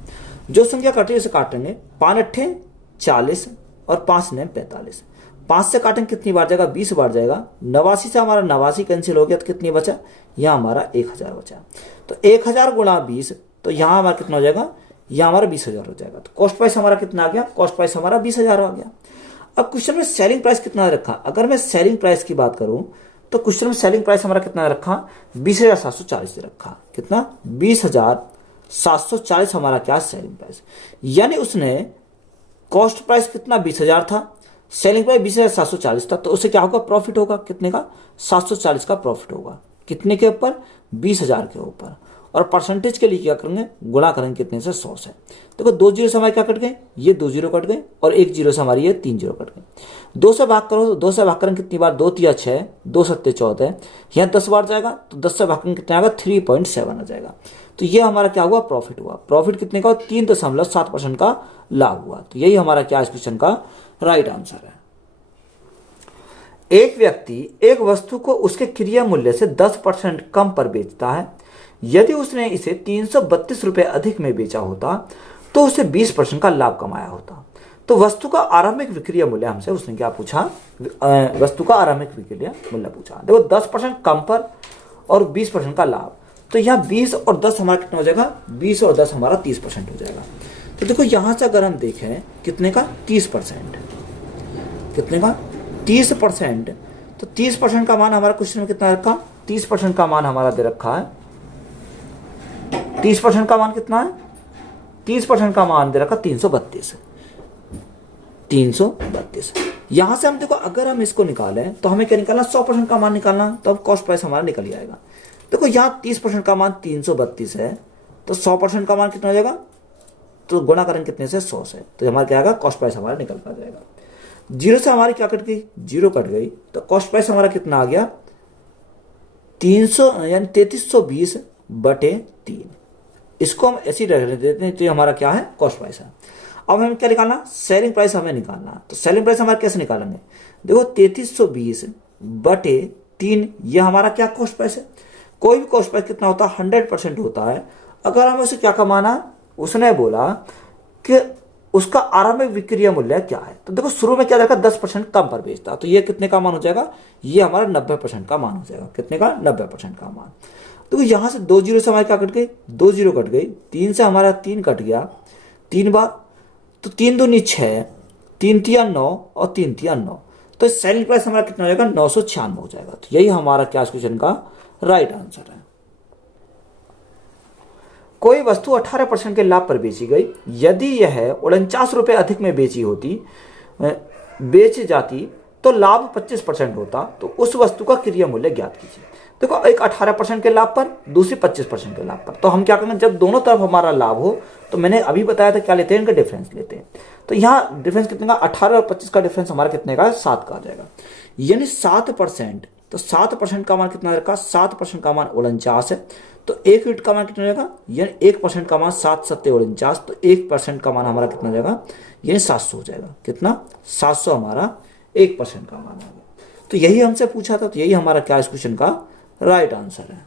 जो संख्या कटी है उसे काटेंगे, 5 8 40 और 5 9 45। 5 से काटेंगे कितनी बार जाएगा, 20 बार जाएगा। 89 से हमारा 89 कैंसिल हो गया, तो कितनी बचा, यहाँ हमारा 1000 बचा। तो 1000 गुणा 20, तो यहाँ हमारा कितना हो जाएगा, यहाँ हमारा 20,000 हो जाएगा। तो कॉस्ट प्राइस हमारा कितना आ गया, कॉस्ट प्राइस हमारा 20,000 आ गया। अब क्वेश्चन में सेलिंग प्राइस कितना रखा, अगर मैं सेलिंग प्राइस की बात करूं तो क्वेश्चन में सेलिंग प्राइस हमारा कितना रखा, 20,740 रखा। कितना, 20,740 हमारा क्या सेलिंग प्राइस, यानी उसने कॉस्ट प्राइस कितना 20,000 था, सेलिंग प्राइस 20,740 था, तो उससे क्या होगा, प्रॉफिट होगा, कितने का, 740 का प्रॉफिट होगा। कितने के ऊपर, 20,000 के ऊपर। और परसेंटेज के लिए क्या करेंगे, गुणा करेंगे कितने से, 100 से। देखो 2 जीरो से हमारे क्या कट गए, ये 2 जीरो कट गए, और 1 जीरो से हमारी ये 3 जीरो कट गए। 2 से भाग करो, तो 2 से भाग करेंगे कितनी बार, 2 तिया 6, 2 सत्ते 14, यहाँ 10 बार जाएगा, तो 10 से भाग करेंगे कितना आएगा, 3.7 आ जाएगा। तो ये हमारा क्या हुआ, प्रॉफिट हुआ। प्रॉफिट कितने का, 3.7% का लाभ हुआ। तो यही हमारा क्या इस क्वेश्चन का राइट आंसर है। एक व्यक्ति एक वस्तु को उसके क्रिया मूल्य से 10% कम पर बेचता है। यदि उसने इसे 332 रुपये अधिक में बेचा होता तो उसे 20% का लाभ कमाया होता। तो वस्तु का आरंभिक विक्रय मूल्य हमसे उसने क्या पूछा, वस्तु का आरंभिक विक्रय मूल्य पूछा। देखो 10% कम पर और 20% का लाभ, तो यहाँ 20 और 10 हमारा कितना हो जाएगा, 20 और 10 हमारा 30% हो जाएगा। तो देखो यहां से अगर हम देखें कितने का, 30%, कितने का, 30%। तो 30% का मान हमारा क्वेश्चन में कितना रखा, 30% का मान हमारा दे रखा है, 30% का मान कितना है, 30% का मान दे रखा 332। यहां से हम देखो अगर हम इसको निकालें तो हमें क्या निकालना, 100% का मान निकालना, तो अब कॉस्ट प्राइस हमारा निकल जाएगा। देखो यहाँ 30% का मान 332 है, तो 100% का मान कितना हो जाएगा, तो गुणा करेंगे कितने से, 100 से, तो हमारा क्या आएगा, कॉस्ट प्राइस हमारा निकल कर जाएगा। जीरो से हमारी क्या कट गई, जीरो कट गई, तो कॉस्ट प्राइस हमारा कितना आ गया, 300 यानी 3320 बटे 3। इसको हम ऐसे ही रहने देते हैं, तो ये हमारा क्या है, कॉस्ट प्राइस है। अब हमें क्या निकालना, सेलिंग प्राइस हमें निकालना। तो सेलिंग प्राइस हमारा कैसे निकालेंगे, देखो 3320 बटे 3, ये हमारा क्या कॉस्ट प्राइस है। कोई भी कॉस्ट प्राइस कितना होता है, 100% होता है। अगर हमें उसे क्या कमाना, उसने बोला कि उसका आरंभिक विक्रय मूल्य क्या है, तो देखो शुरू में क्या देखा, 10% कम पर बेचता, तो ये कितने का मान हो जाएगा, ये हमारा 90% का मान हो जाएगा। कितने का, 90% का मान। तो यहां से 2 जीरो से हमारे क्या कट गई, 2 जीरो कट गई, 3 से हमारा 3 कट गया 3 बार, तो 3 दूनी 6, 3 तिया 9 और 3 तिया 9, तो सेलिंग प्राइस हमारा कितना हो जाएगा, 996 हो जाएगा। तो यही हमारा क्या क्वेश्चन का राइट आंसर है। कोई वस्तु 18% के लाभ पर बेची गई, यदि यह 49 रुपए अधिक में बेची जाती तो लाभ 25% होता, तो उस वस्तु का क्रय मूल्य ज्ञात कीजिए। देखो एक 18% के लाभ पर, दूसरी 25% के लाभ पर, तो हम क्या करेंगे, जब दोनों तरफ हमारा लाभ हो, तो मैंने अभी बताया था क्या लेते हैं, इनका डिफरेंस लेते हैं। तो यहाँ डिफरेंस कितने का, 18 और 25 का डिफरेंस हमारा कितने का, 7 का आ जाएगा, यानी 7%। तो 7% का मान कितना रखा, 7% का मान 49 है, तो 1 यूनिट का मान कितना रहेगा, यानी 1% का मान 7 सत्ते 49, तो 1% का मान हमारा कितना जाएगा, यानी 700 हो जाएगा। कितना, 700 हमारा 1% का मान आ गया। तो यही हमसे पूछा था, तो यही हमारा क्या इस क्वेश्चन का राइट आंसर है।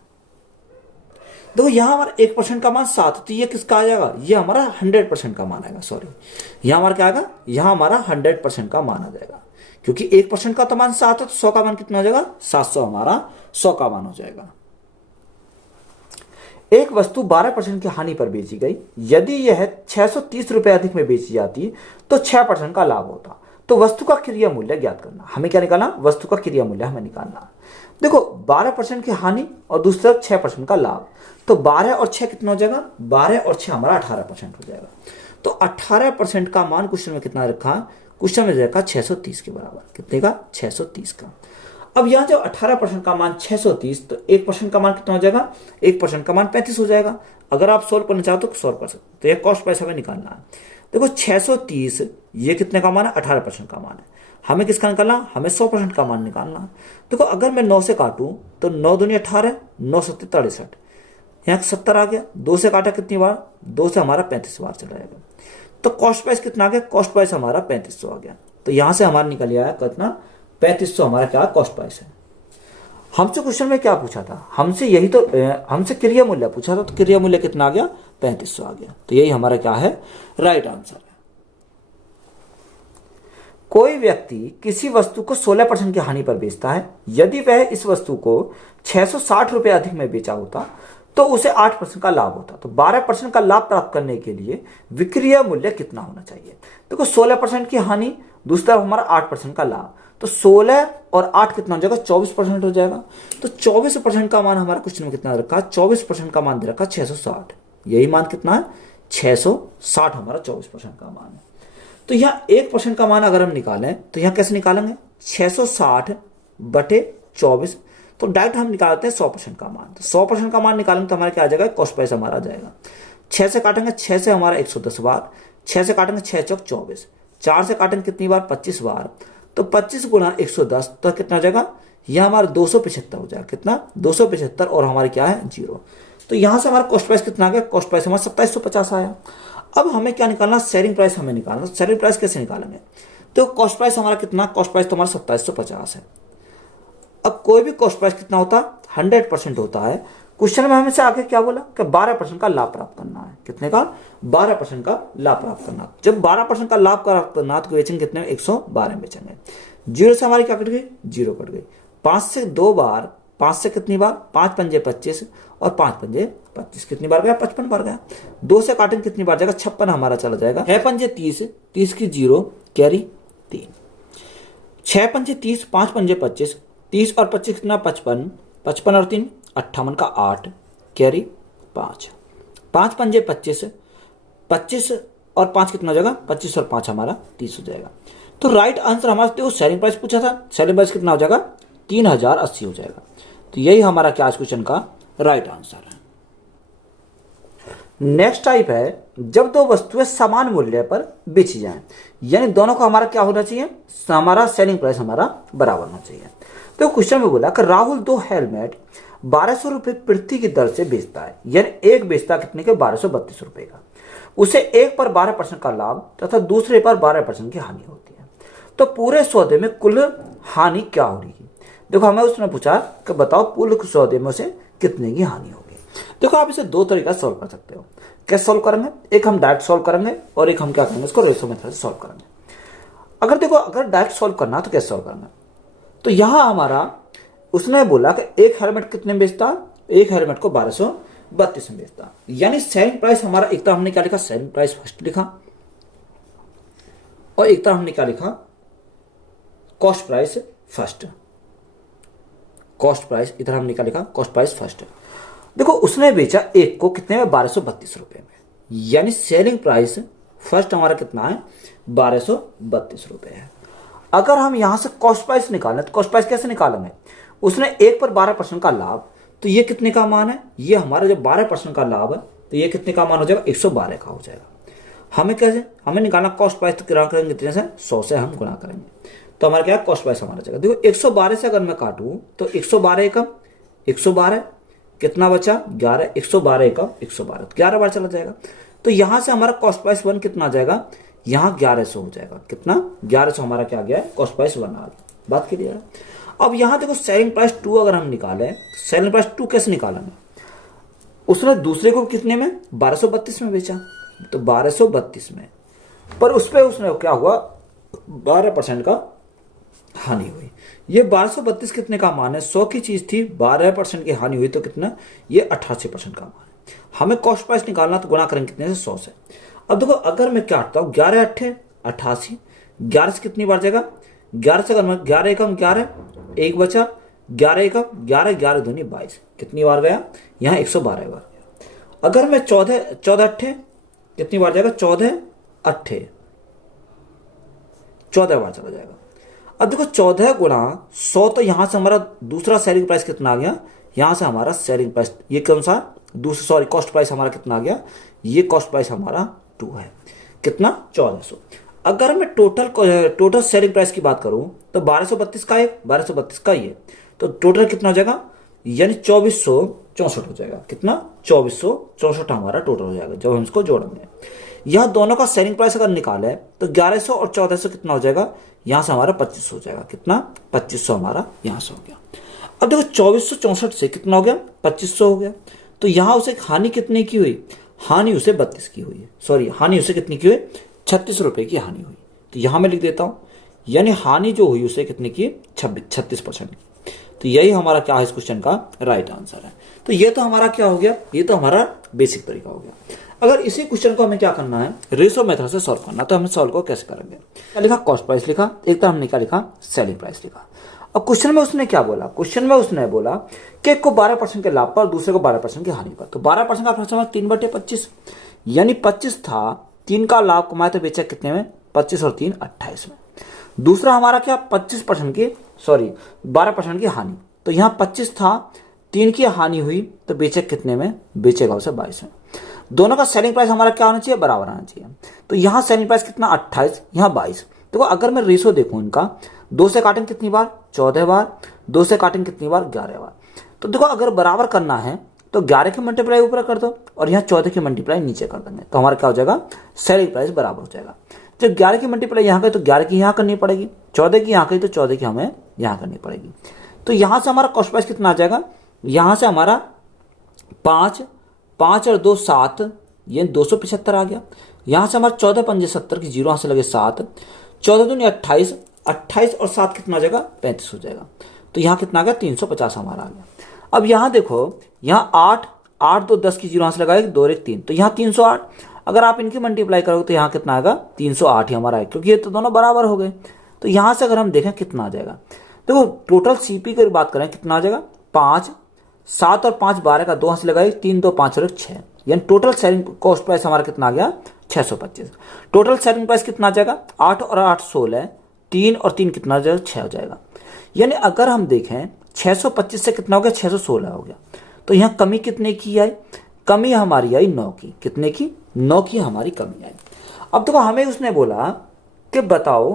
देखो यहाँ हमारा 1% का मान 7, तो ये किसका आ जाएगा, ये हमारा 100% का मान आएगा। सॉरी, यहाँ हमारा क्या आएगा, यहाँ हमारा 100% का मान आ जाएगा, क्योंकि 1% का तो मान 7 है, तो 100 का मान कितना हो जाएगा, 700 हमारा 100 का मान हो जाएगा। एक वस्तु 12% की हानि पर बेची गई, यदि यह 630 रुपए अधिक में बेची जाती तो 6% का लाभ होता, तो वस्तु का क्रय मूल्य ज्ञात करना। हमें क्या निकालना, वस्तु का क्रय मूल्य हमें निकालना। देखो 12% की हानि और दूसरा 6% का लाभ, तो 12 और 6 कितना हो जाएगा, 12 और 6 हमारा 18% हो जाएगा। तो 18% का मान क्वेश्चन में कितना रखा, क्वेश्चन में रखा 630 के बराबर। कितने का, 630 का। अब यहाँ जब 18% का मान 630, तो 1% का मान कितना हो जाएगा, 1% का मान 35 हो जाएगा। अगर आप सोल्व करना चाहो तो सॉल्व कर सकते, तो ये कॉस्ट प्राइस हमें निकालना है। देखो 630 ये कितने का मान है, 18% का मान है। हमें किसका निकालना, हमें 100% का मान निकालना। देखो अगर मैं 9 से काटूं तो 9 दूनी 18, 9 सत्ते 63, यहाँ 70 आ गया। 2 से काटा कितनी बार, 2 से हमारा 35 बार चला जाएगा। तो कॉस्ट प्राइस कितना आ गया, कॉस्ट प्राइस हमारा 3500 आ गया। तो यहां से हमारा निकल आया कितना, 3500 हमारा क्या कॉस्ट प्राइस है। हमसे क्वेश्चन में क्या पूछा था, हमसे यही तो हमसे क्रय मूल्य पूछा था, तो क्रय मूल्य कितना आ गया, 3500 आ गया। तो यही हमारा क्या है राइट आंसर है। कोई व्यक्ति किसी वस्तु को 16% की हानि पर बेचता है, यदि वह इस वस्तु को 660 रुपए अधिक में बेचा होता तो उसे 8% का लाभ होता। तो 12% का लाभ प्राप्त करने के लिए विक्रय मूल्य कितना होना चाहिए। देखो 16% की हानि, दूसरा हमारा 8% का लाभ, तो 16 और 8 कितना हो जाएगा, 24% हो जाएगा। तो 24% का मान हमारा क्वेश्चन में कितना रखा, 24% का मान दे रखा 660। यही मान कितना है, 660 हमारा 24% का मान है। तो यहाँ 1% का मान अगर हम निकालें तो यहाँ कैसे निकालेंगे, 660 बटे 24, तो डायरेक्ट हम निकालते हैं 100% का मान। तो 100% का मान निकालेंगे तो हमारा क्या आ जाएगा, कॉस्ट प्राइस हमारा आ जाएगा। 6 से काटेंगे, 6 से हमारा 110 बार, 6 से काटेंगे 6 चौक 24, 4 से काटेंगे कितनी बार, 25 बार, तो 25 गुणा 110 तो कितना हो जाएगा, यह हमारा 275 हो जाएगा। कितना, 275, और हमारे क्या है 0। तो यहां से हमारा कॉस्ट प्राइस कितना आ गया, कॉस्ट प्राइस हमारा 2750 आया। अब हमें क्या निकालना, सेलिंग प्राइस हमें निकालना। सेलिंग प्राइस कैसे निकालेंगे, तो कॉस्ट प्राइस हमारा कितना, कॉस्ट प्राइस तो हमारा 2750 है। अब कोई भी कॉस्ट प्राइस कितना होता है, 100% होता है। क्वेश्चन में हमें से आगे क्या बोला कि 12% का लाभ प्राप्त करना है। कितने का, 12% का लाभ प्राप्त करना। जब 12% का लाभ प्राप्त करना तो बेचेंगे कितने में, 112 में बेचेंगे। 0 से हमारी क्या कट गई, 0 कट गई। 5 से 2 बार, 5 से कितनी बार, 5 पंजे 25 और 5 पंजे 25, कितनी बार गया, 55 बार गया। 2 से काटेंगे कितनी बार जाएगा, 56 हमारा चला जाएगा। 6 पंजे 30, 30 की 0 कैरी 3, 6 पंजे 30, 5 पंजे 25, 30 और 25 कितना, 55, 55 और 3 58 का 8 कैरी 5, 5 पंजे 25, 25 और 5 कितना हो जाएगा, 25 और 5 हमारा 30 हो जाएगा। तो राइट आंसर हमारा, तो सेलिंग प्राइस पूछा था, सेलिंग प्राइस कितना हो जाएगा, 3080 हो जाएगा। तो यही हमारा क्या क्वेश्चन का राइट आंसर है। नेक्स्ट टाइप है जब दो वस्तुएं समान मूल्य पर बेची जाएं, यानी दोनों का हमारा क्या होना चाहिए, हमारा सेलिंग प्राइस हमारा बराबर होना चाहिए। तो क्वेश्चन में बोला कि राहुल 2 हेलमेट ₹1200 प्रति की दर से बेचता है, यानी एक बेचता कितने के, ₹1232 का, उसे एक पर 12% का लाभ तथा दूसरे पर 12% की हानि होती है। तो पूरे सौदे में कुल हानि क्या हो रही है? देखो हमें उसने पूछा कि बताओ पूरे सौदे में उसे कितने की हानि होगी। देखो आप इसे दो तरीका सॉल्व कर सकते हो। कैसे सॉल्व करेंगे? एक हम डायरेक्ट सॉल्व करेंगे और एक हम क्या करेंगे, इसको रेशो मेथड से सॉल्व करेंगे। अगर देखो अगर डायरेक्ट सॉल्व करना है तो कैसे सॉल्व करेंगे? तो यहां हमारा उसने बोला कि एक हेलमेट कितने में बेचता, एक हेलमेट को 1232 में बेचता, यानी सेलिंग प्राइस हमारा एक तरफ हमने क्या लिखा, सेलिंग प्राइस फर्स्ट लिखा, और एक तरफ हमने क्या लिखा, cost price first. Cost price इधर हमने क्या लिखा, कॉस्ट प्राइस फर्स्ट। देखो उसने बेचा एक को कितने में, ₹1232 में, यानी सेलिंग प्राइस फर्स्ट हमारा कितना है, ₹1232 है। अगर हम यहां से कॉस्ट प्राइस निकालें तो कॉस्ट प्राइस कैसे निकालेंगे? उसने एक पर 12% का लाभ, तो ये कितने का मान है, ये हमारा जो 12% का लाभ है, तो ये कितने का मान हो जाएगा, 112 का हो जाएगा। हमें कैसे, हमें निकालना कॉस्ट प्राइस, तो क्या करेंगे, कितने से, 100 से हम गुणा करेंगे, तो हमारा क्या कॉस्ट प्राइस हमारा जाएगा। देखो 112 से अगर मैं काटूं तो 112 एकम 112, कितना बचा, 11, 112 एकम 112, 11 बार चला जाएगा। तो यहां से हमारा कॉस्ट प्राइस 1 कितना आ जाएगा, यहां 1100 हो जाएगा, कितना, 1100 हमारा क्या आ गया है, कॉस्ट प्राइस 1 आ गया। बात क्लियर है? अब यहां देखो सेलिंग प्राइस 2 अगर हम निकालें, सेलिंग प्राइस 2 कैसे निकालेंगे? उसने दूसरे को कितने में, 1232 में बेचा, तो 1232 में, पर उस पर उसने क्या हुआ, 12% का हानि हुई। ये 1232 कितने का मान है, 100 की चीज थी, 12% की हानि हुई तो कितना, ये 88% का मान है। हमें कॉस्ट प्राइस निकालना, तो गुणा करेंगे कितने से, 100 से। अब देखो अगर मैं काटता हूं, 11 8 88, 11 से कितनी बार जाएगा, 11 से अगर मैं 11 एकम 11, एक बचा, 11 एकम 11, 11 दूनी 22, कितनी बार गया, यहाँ 112 बार गया। अगर मैं 14 8 कितनी बार जाएगा, 14 8 14 बार चला जाएगा। अब देखो 14 गुणा 100, तो यहां से हमारा दूसरा सेलिंग प्राइस कितना आ गया, यहां से हमारा सेलिंग प्राइस, ये कौन सा, दूसरा, सॉरी, कॉस्ट प्राइस हमारा कितना आ गया, ये कॉस्ट प्राइस हमारा 2 है, कितना, 1400। अगर मैं टोटल सेलिंग प्राइस की बात करूं तो 1232 का एक, 1232 का ये, तो टोटल कितना हो जाएगा, यानी 2464 हो जाएगा, कितना, 2464 हमारा टोटल हो जाएगा जब हम इसको जोड़ेंगे। यह दोनों का सेलिंग प्राइस अगर निकाले तो 1100 और 1400 कितना हो जाएगा, यहां से हमारा 2500 हो जाएगा, कितना, 2500 हमारा यहां से हो गया। अब देखो 2464 से कितना हो गया, 2500 हो गया, तो यहां उसे हानि कितने की हुई, हानि उसे 32 की हुई है, सॉरी, हानि उसे कितनी की हुई, ₹36 की हानि हुई। तो यहां मैं लिख देता हूं, यानी हानि जो हुई उसे कितने की, 36% की। तो यही हमारा क्या है, इस क्वेश्चन का राइट आंसर है। तो ये तो हमारा क्या हो गया, ये तो हमारा बेसिक तरीका हो गया। अगर इसी क्वेश्चन को हमें क्या करना है, रेशो मेथड से सॉल्व करना, तो हमें सॉल्व को कैसे करेंगे? क्या लिखा, कॉस्ट प्राइस लिखा, एक तरफ हमने क्या लिखा, सेलिंग प्राइस लिखा। अब क्वेश्चन में उसने क्या बोला, क्वेश्चन में उसने बोला कि एक को 12% के लाभ पर, दूसरे को 12% की हानि पर। तो 12% का फ्रैक्शन 3/25, यानी 25 था, 3 का लाभ कमाया तो बेचा कितने में, 25 और 3 28 में। दूसरा हमारा क्या, 25% की, सॉरी, 12% की हानि, तो यहाँ 25 था, 3 की हानि हुई तो बेचे कितने में, बेचेगा उसे 22 में। दोनों का सेलिंग प्राइस हमारा क्या होना चाहिए, बराबर आना चाहिए। तो यहाँ सेलिंग प्राइस कितना, 28, यहाँ 22। देखो अगर मैं रेशो देखूं इनका, 2 से काटेंगे कितनी बार, 14 बार, 2 से काटेंगे कितनी बार, 11 बार। तो देखो अगर बराबर करना है तो 11 की मल्टीप्लाई ऊपर कर दो और यहाँ 14 की मल्टीप्लाई नीचे कर देंगे, तो हमारा क्या हो जाएगा, सेलिंग प्राइस बराबर हो जाएगा। जब 11 की मल्टीप्लाई यहाँ गई तो 11 की यहाँ करनी पड़ेगी, 14 की यहाँ गई तो 14 की हमें यहाँ करनी पड़ेगी। तो यहाँ से हमारा कॉस्ट प्राइस कितना आ जाएगा, यहाँ से हमारा 5 और 2 7, ये 275 आ गया। यहाँ से हमारा 14 5 70 की जीरो यहाँ से लगे 7, 14 दूनी 28, 28 और 7 कितना आ जाएगा, 35 हो जाएगा। तो यहाँ कितना आ गया, 350 हमारा आ गया। अब यहाँ देखो, यहाँ 8 2 10 की जीरो यहाँ से लगाएगी, 2 और 1 3, तो यहाँ 308। अगर आप इनकी मल्टीप्लाई करोगे तो यहाँ कितना आएगा, 308 ही हमारा है, क्योंकि ये तो दोनों बराबर हो गए। तो यहाँ से अगर हम देखें कितना आ जाएगा, देखो टोटल सीपी की बात करें कितना आ जाएगा, 5 7 और 5 12 का 2 यहाँ से लगाएगी, 3 2 5 और 1 6, यानी टोटल सेलिंग कॉस्ट प्राइस हमारा कितना आ गया, 625। टोटल सेलिंग प्राइस कितना आ जाएगा, 8 और 8 16, 3 और 3 कितना आ जाएगा, 6 हो जाएगा। यानी अगर हम देखें 625 से कितना हो गया, 616 हो गया। तो यहाँ कमी कितने की आई, कमी हमारी आई 9 की, कितने की, 9 की हमारी कमी आई। अब देखो हमें उसने बोला कि बताओ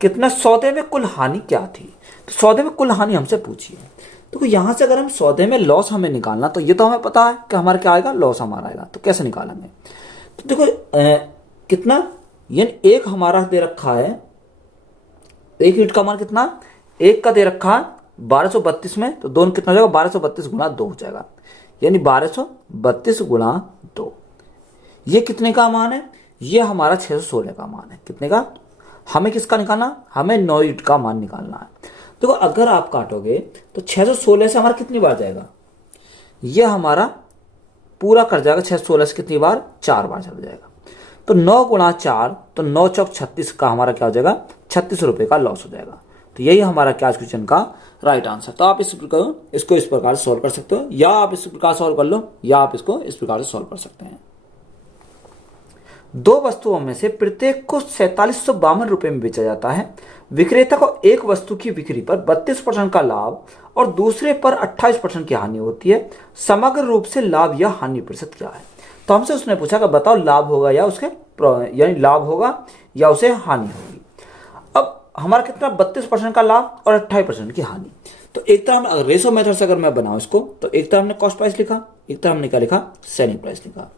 कितना सौदे में कुल हानि क्या थी, तो सौदे में कुल हानि हमसे पूछी है। तो यहाँ से अगर हम सौदे में लॉस हमें निकालना, तो ये तो हमें पता है कि हमारा क्या आएगा, लॉस हमारा आएगा। तो कैसे निकालेंगे, तो देखो कितना, यानी एक हमारा दे रखा है, एक यूनिट का मान कितना, एक का दे रखा है 1232 में, तो दोनों कितना हो जाएगा, 1232 गुणा 2 हो जाएगा, यानी 1232 गुणा 2। ये कितने का मान है, ये हमारा 616 का मान है। कितने का, हमें किसका निकालना, हमें 9 यूनिट का मान निकालना है। देखो अगर आप काटोगे तो 616 से हमारा कितनी बार जाएगा, ये हमारा पूरा कर जाएगा 616 से कितनी बार, 4 बार चल जाएगा। तो 9 गुणा 4, तो 9 चौक 36 का हमारा क्या हो जाएगा, 36 रुपए का लॉस हो जाएगा। तो यही हमारा क्या क्वेश्चन का राइट आंसर। तो आप इसको इस प्रकार सॉल्व कर सकते हो, या आप इस प्रकार सॉल्व कर लो, या आप इसको इस प्रकार से सॉल्व कर सकते हैं। दो वस्तुओं में से प्रत्येक को 4752 रुपए में बेचा जाता है। विक्रेता को एक वस्तु की बिक्री पर 32% का लाभ और दूसरे पर 28% की हानि होती है। समग्र रूप से लाभ या हानि प्रतिशत क्या है। तो हमसे उसने पूछा कि बताओ लाभ होगा या उसके, यानी लाभ होगा या उसे हानि होगी। अब हमारा कितना, 32% का लाभ और 28% की हानि। तो एक तरह हम रेशो मेथड से अगर मैं बनाऊं इसको, तो एक तरह हमने कॉस्ट प्राइस लिखा, एक तरह हमने क्या लिखा, सेलिंग प्राइस लिखा।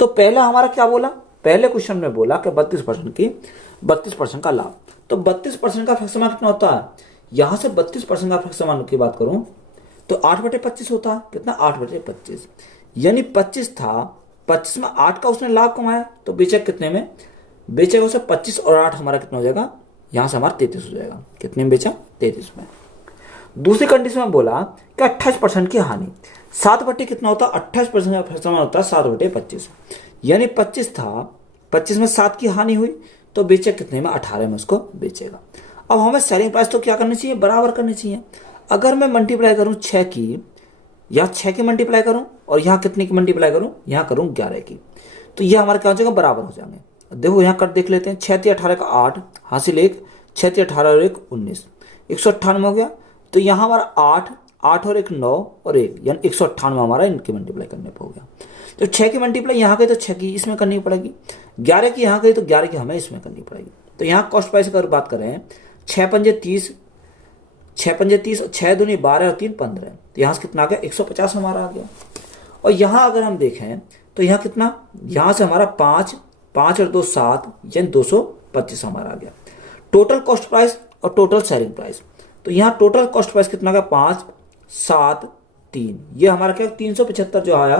तो पहला हमारा क्या बोला, पहले क्वेश्चन में बोला कि 32% का लाभ। तो 32% का फ्रैक्शन कितना होता है, यहां से 32% का फ्रैक्शन की बात करूं तो 8/25 होता है। कितना, 8/25, यानी 25 था, 25 में 8 का उसने लाभ कमाया, तो बेचा कितने में, बेचेगा उसे 25 और 8 हमारा कितना हो जाएगा, यहां से हमारा 33 हो जाएगा। कितने में बेचा, 33 में। दूसरी कंडीशन में बोला कि 28% की हानि, 7/, कितना होता है, 28% का फ्रैक्शन होता है 7/25, यानी 25 था, 25 में 7 की हानि हुई, तो बेचे कितने में, 18 में उसको बेचेगा। अब हमें सेलिंग प्राइस तो क्या करनी चाहिए, बराबर करनी चाहिए। अगर मैं मल्टीप्लाई करूं 6 की, या 6 की मल्टीप्लाई करूं, और यहाँ कितने की मल्टीप्लाई करूं, यहाँ करूं 11 की, तो ये हमारे क्या हो जाएगा, बराबर हो जाएंगे। देखो यहाँ कर देख लेते हैं, 6 × 18 का 8 हासिल 1, 6 × 18 और 1 19, 198 हो गया। तो यहाँ हमारा 8 और 1 9 और 1, यानी 198 हमारा इनकी मल्टीप्लाई करने पर हो गया। तो 6 की मल्टीप्लाई यहाँ गई तो 6 की इसमें करनी पड़ेगी, 11 की यहाँ गई तो 11 की हमें इसमें करनी पड़ेगी। तो यहाँ कॉस्ट प्राइस अगर बात करें, 6 पंजे 30, 6 पंजे 30, 6 दूनी 12 और 3 15, तो यहाँ से कितना आ गया, 150 हमारा आ गया। और यहाँ अगर हम देखें तो यहाँ कितना, यहाँ से हमारा 5 और 2 7, यानी 225 हमारा आ गया। टोटल कॉस्ट प्राइस और टोटल सेलिंग प्राइस, तो यहाँ टोटल कॉस्ट प्राइस कितना आ गया, 5 7 3, ये हमारा क्या 375 जो आया।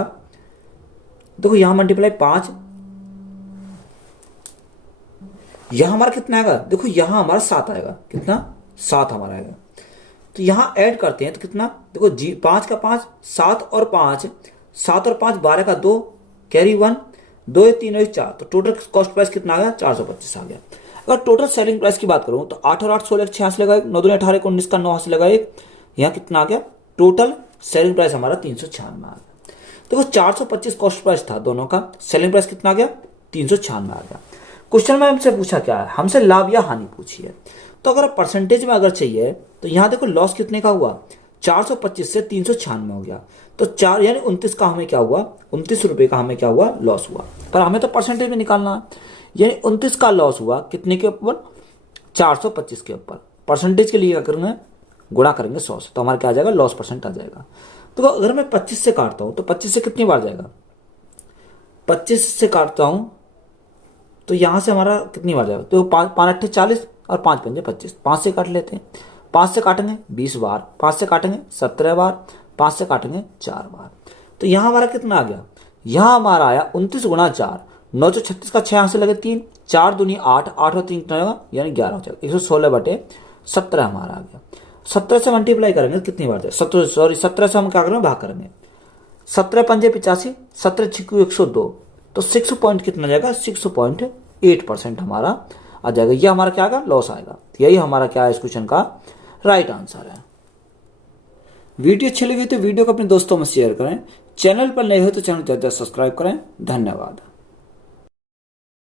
देखो यहां मल्टीप्लाई 5, यहां हमारा कितना आएगा, देखो यहां हमारा 7 आएगा, कितना 7 हमारा आएगा। तो यहां ऐड करते हैं तो कितना, देखो 5 का 5, 7 और 5, 7 और 5 12 का 2, कैरी 1, 2 3 और 4, तो टोटल कॉस्ट प्राइस कितना आ गया, 425 आ गया। अगर टोटल सेलिंग प्राइस की बात करूं तो 8 और 8 16 86 लगा, 9 2 18 19 का 9 हासिल लगा 1, यहां कितना आ गया, टोटल सेलिंग प्राइस हमारा 396 आ गया। देखो 425 कॉस्ट प्राइस था दोनों का, सेलिंग प्राइस कितना आ गया, 396 आ गया। क्वेश्चन में हमसे पूछा क्या है, हमसे लाभ या हानि पूछी है। तो अगर परसेंटेज में अगर चाहिए तो यहां देखो लॉस कितने का हुआ, 425 से 396 हो गया, तो 4 यानी 29 का हमें क्या हुआ, 29 रुपए का हमें क्या हुआ, लॉस हुआ। पर हमें तो परसेंटेज में निकालना है, यानी 29 का लॉस हुआ कितने के ऊपर, 425 के ऊपर। परसेंटेज के लिए क्या करेंगे, गुणा करेंगे 100 से, तो हमारा क्या आ जाएगा, लॉस परसेंट आ जाएगा। तो अगर मैं 25 से काटता हूं तो 25 से कितनी बार जाएगा, 25 से काटता हूं तो यहां से हमारा कितनी बार जाएगा, तो 5 8 40 और 5 पंजे 25, 5 से काट लेते हैं, 5 से काटेंगे 20 बार, 5 से काटेंगे 17 बार, 5 से काटेंगे 4 बार। तो यहां हमारा कितना आ गया, यहां हमारा आया 29 गुणा 4, 9 36 का 6 यहां से लगे 3, 4 दूनी 8, 8 और 3 कितना होगा, यानी 11 हो जाएगा, 116/17 हमारा आ गया। 17 से मल्टीप्लाई करेंगे कितनी बार जाए, 17 से हम क्या करेंगे, भाग करेंगे, 17 पंजे 85, 17 छिक्कू 102, तो 6 पॉइंट कितना जाएगा, 6.8% हमारा आ जाएगा। ये हमारा क्या आएगा, लॉस आएगा। यही हमारा क्या है इस क्वेश्चन का राइट आंसर है। वीडियो अच्छी लगी तो वीडियो को अपने दोस्तों में शेयर करें, चैनल पर नए हो तो चैनल को सब्सक्राइब करें। धन्यवाद।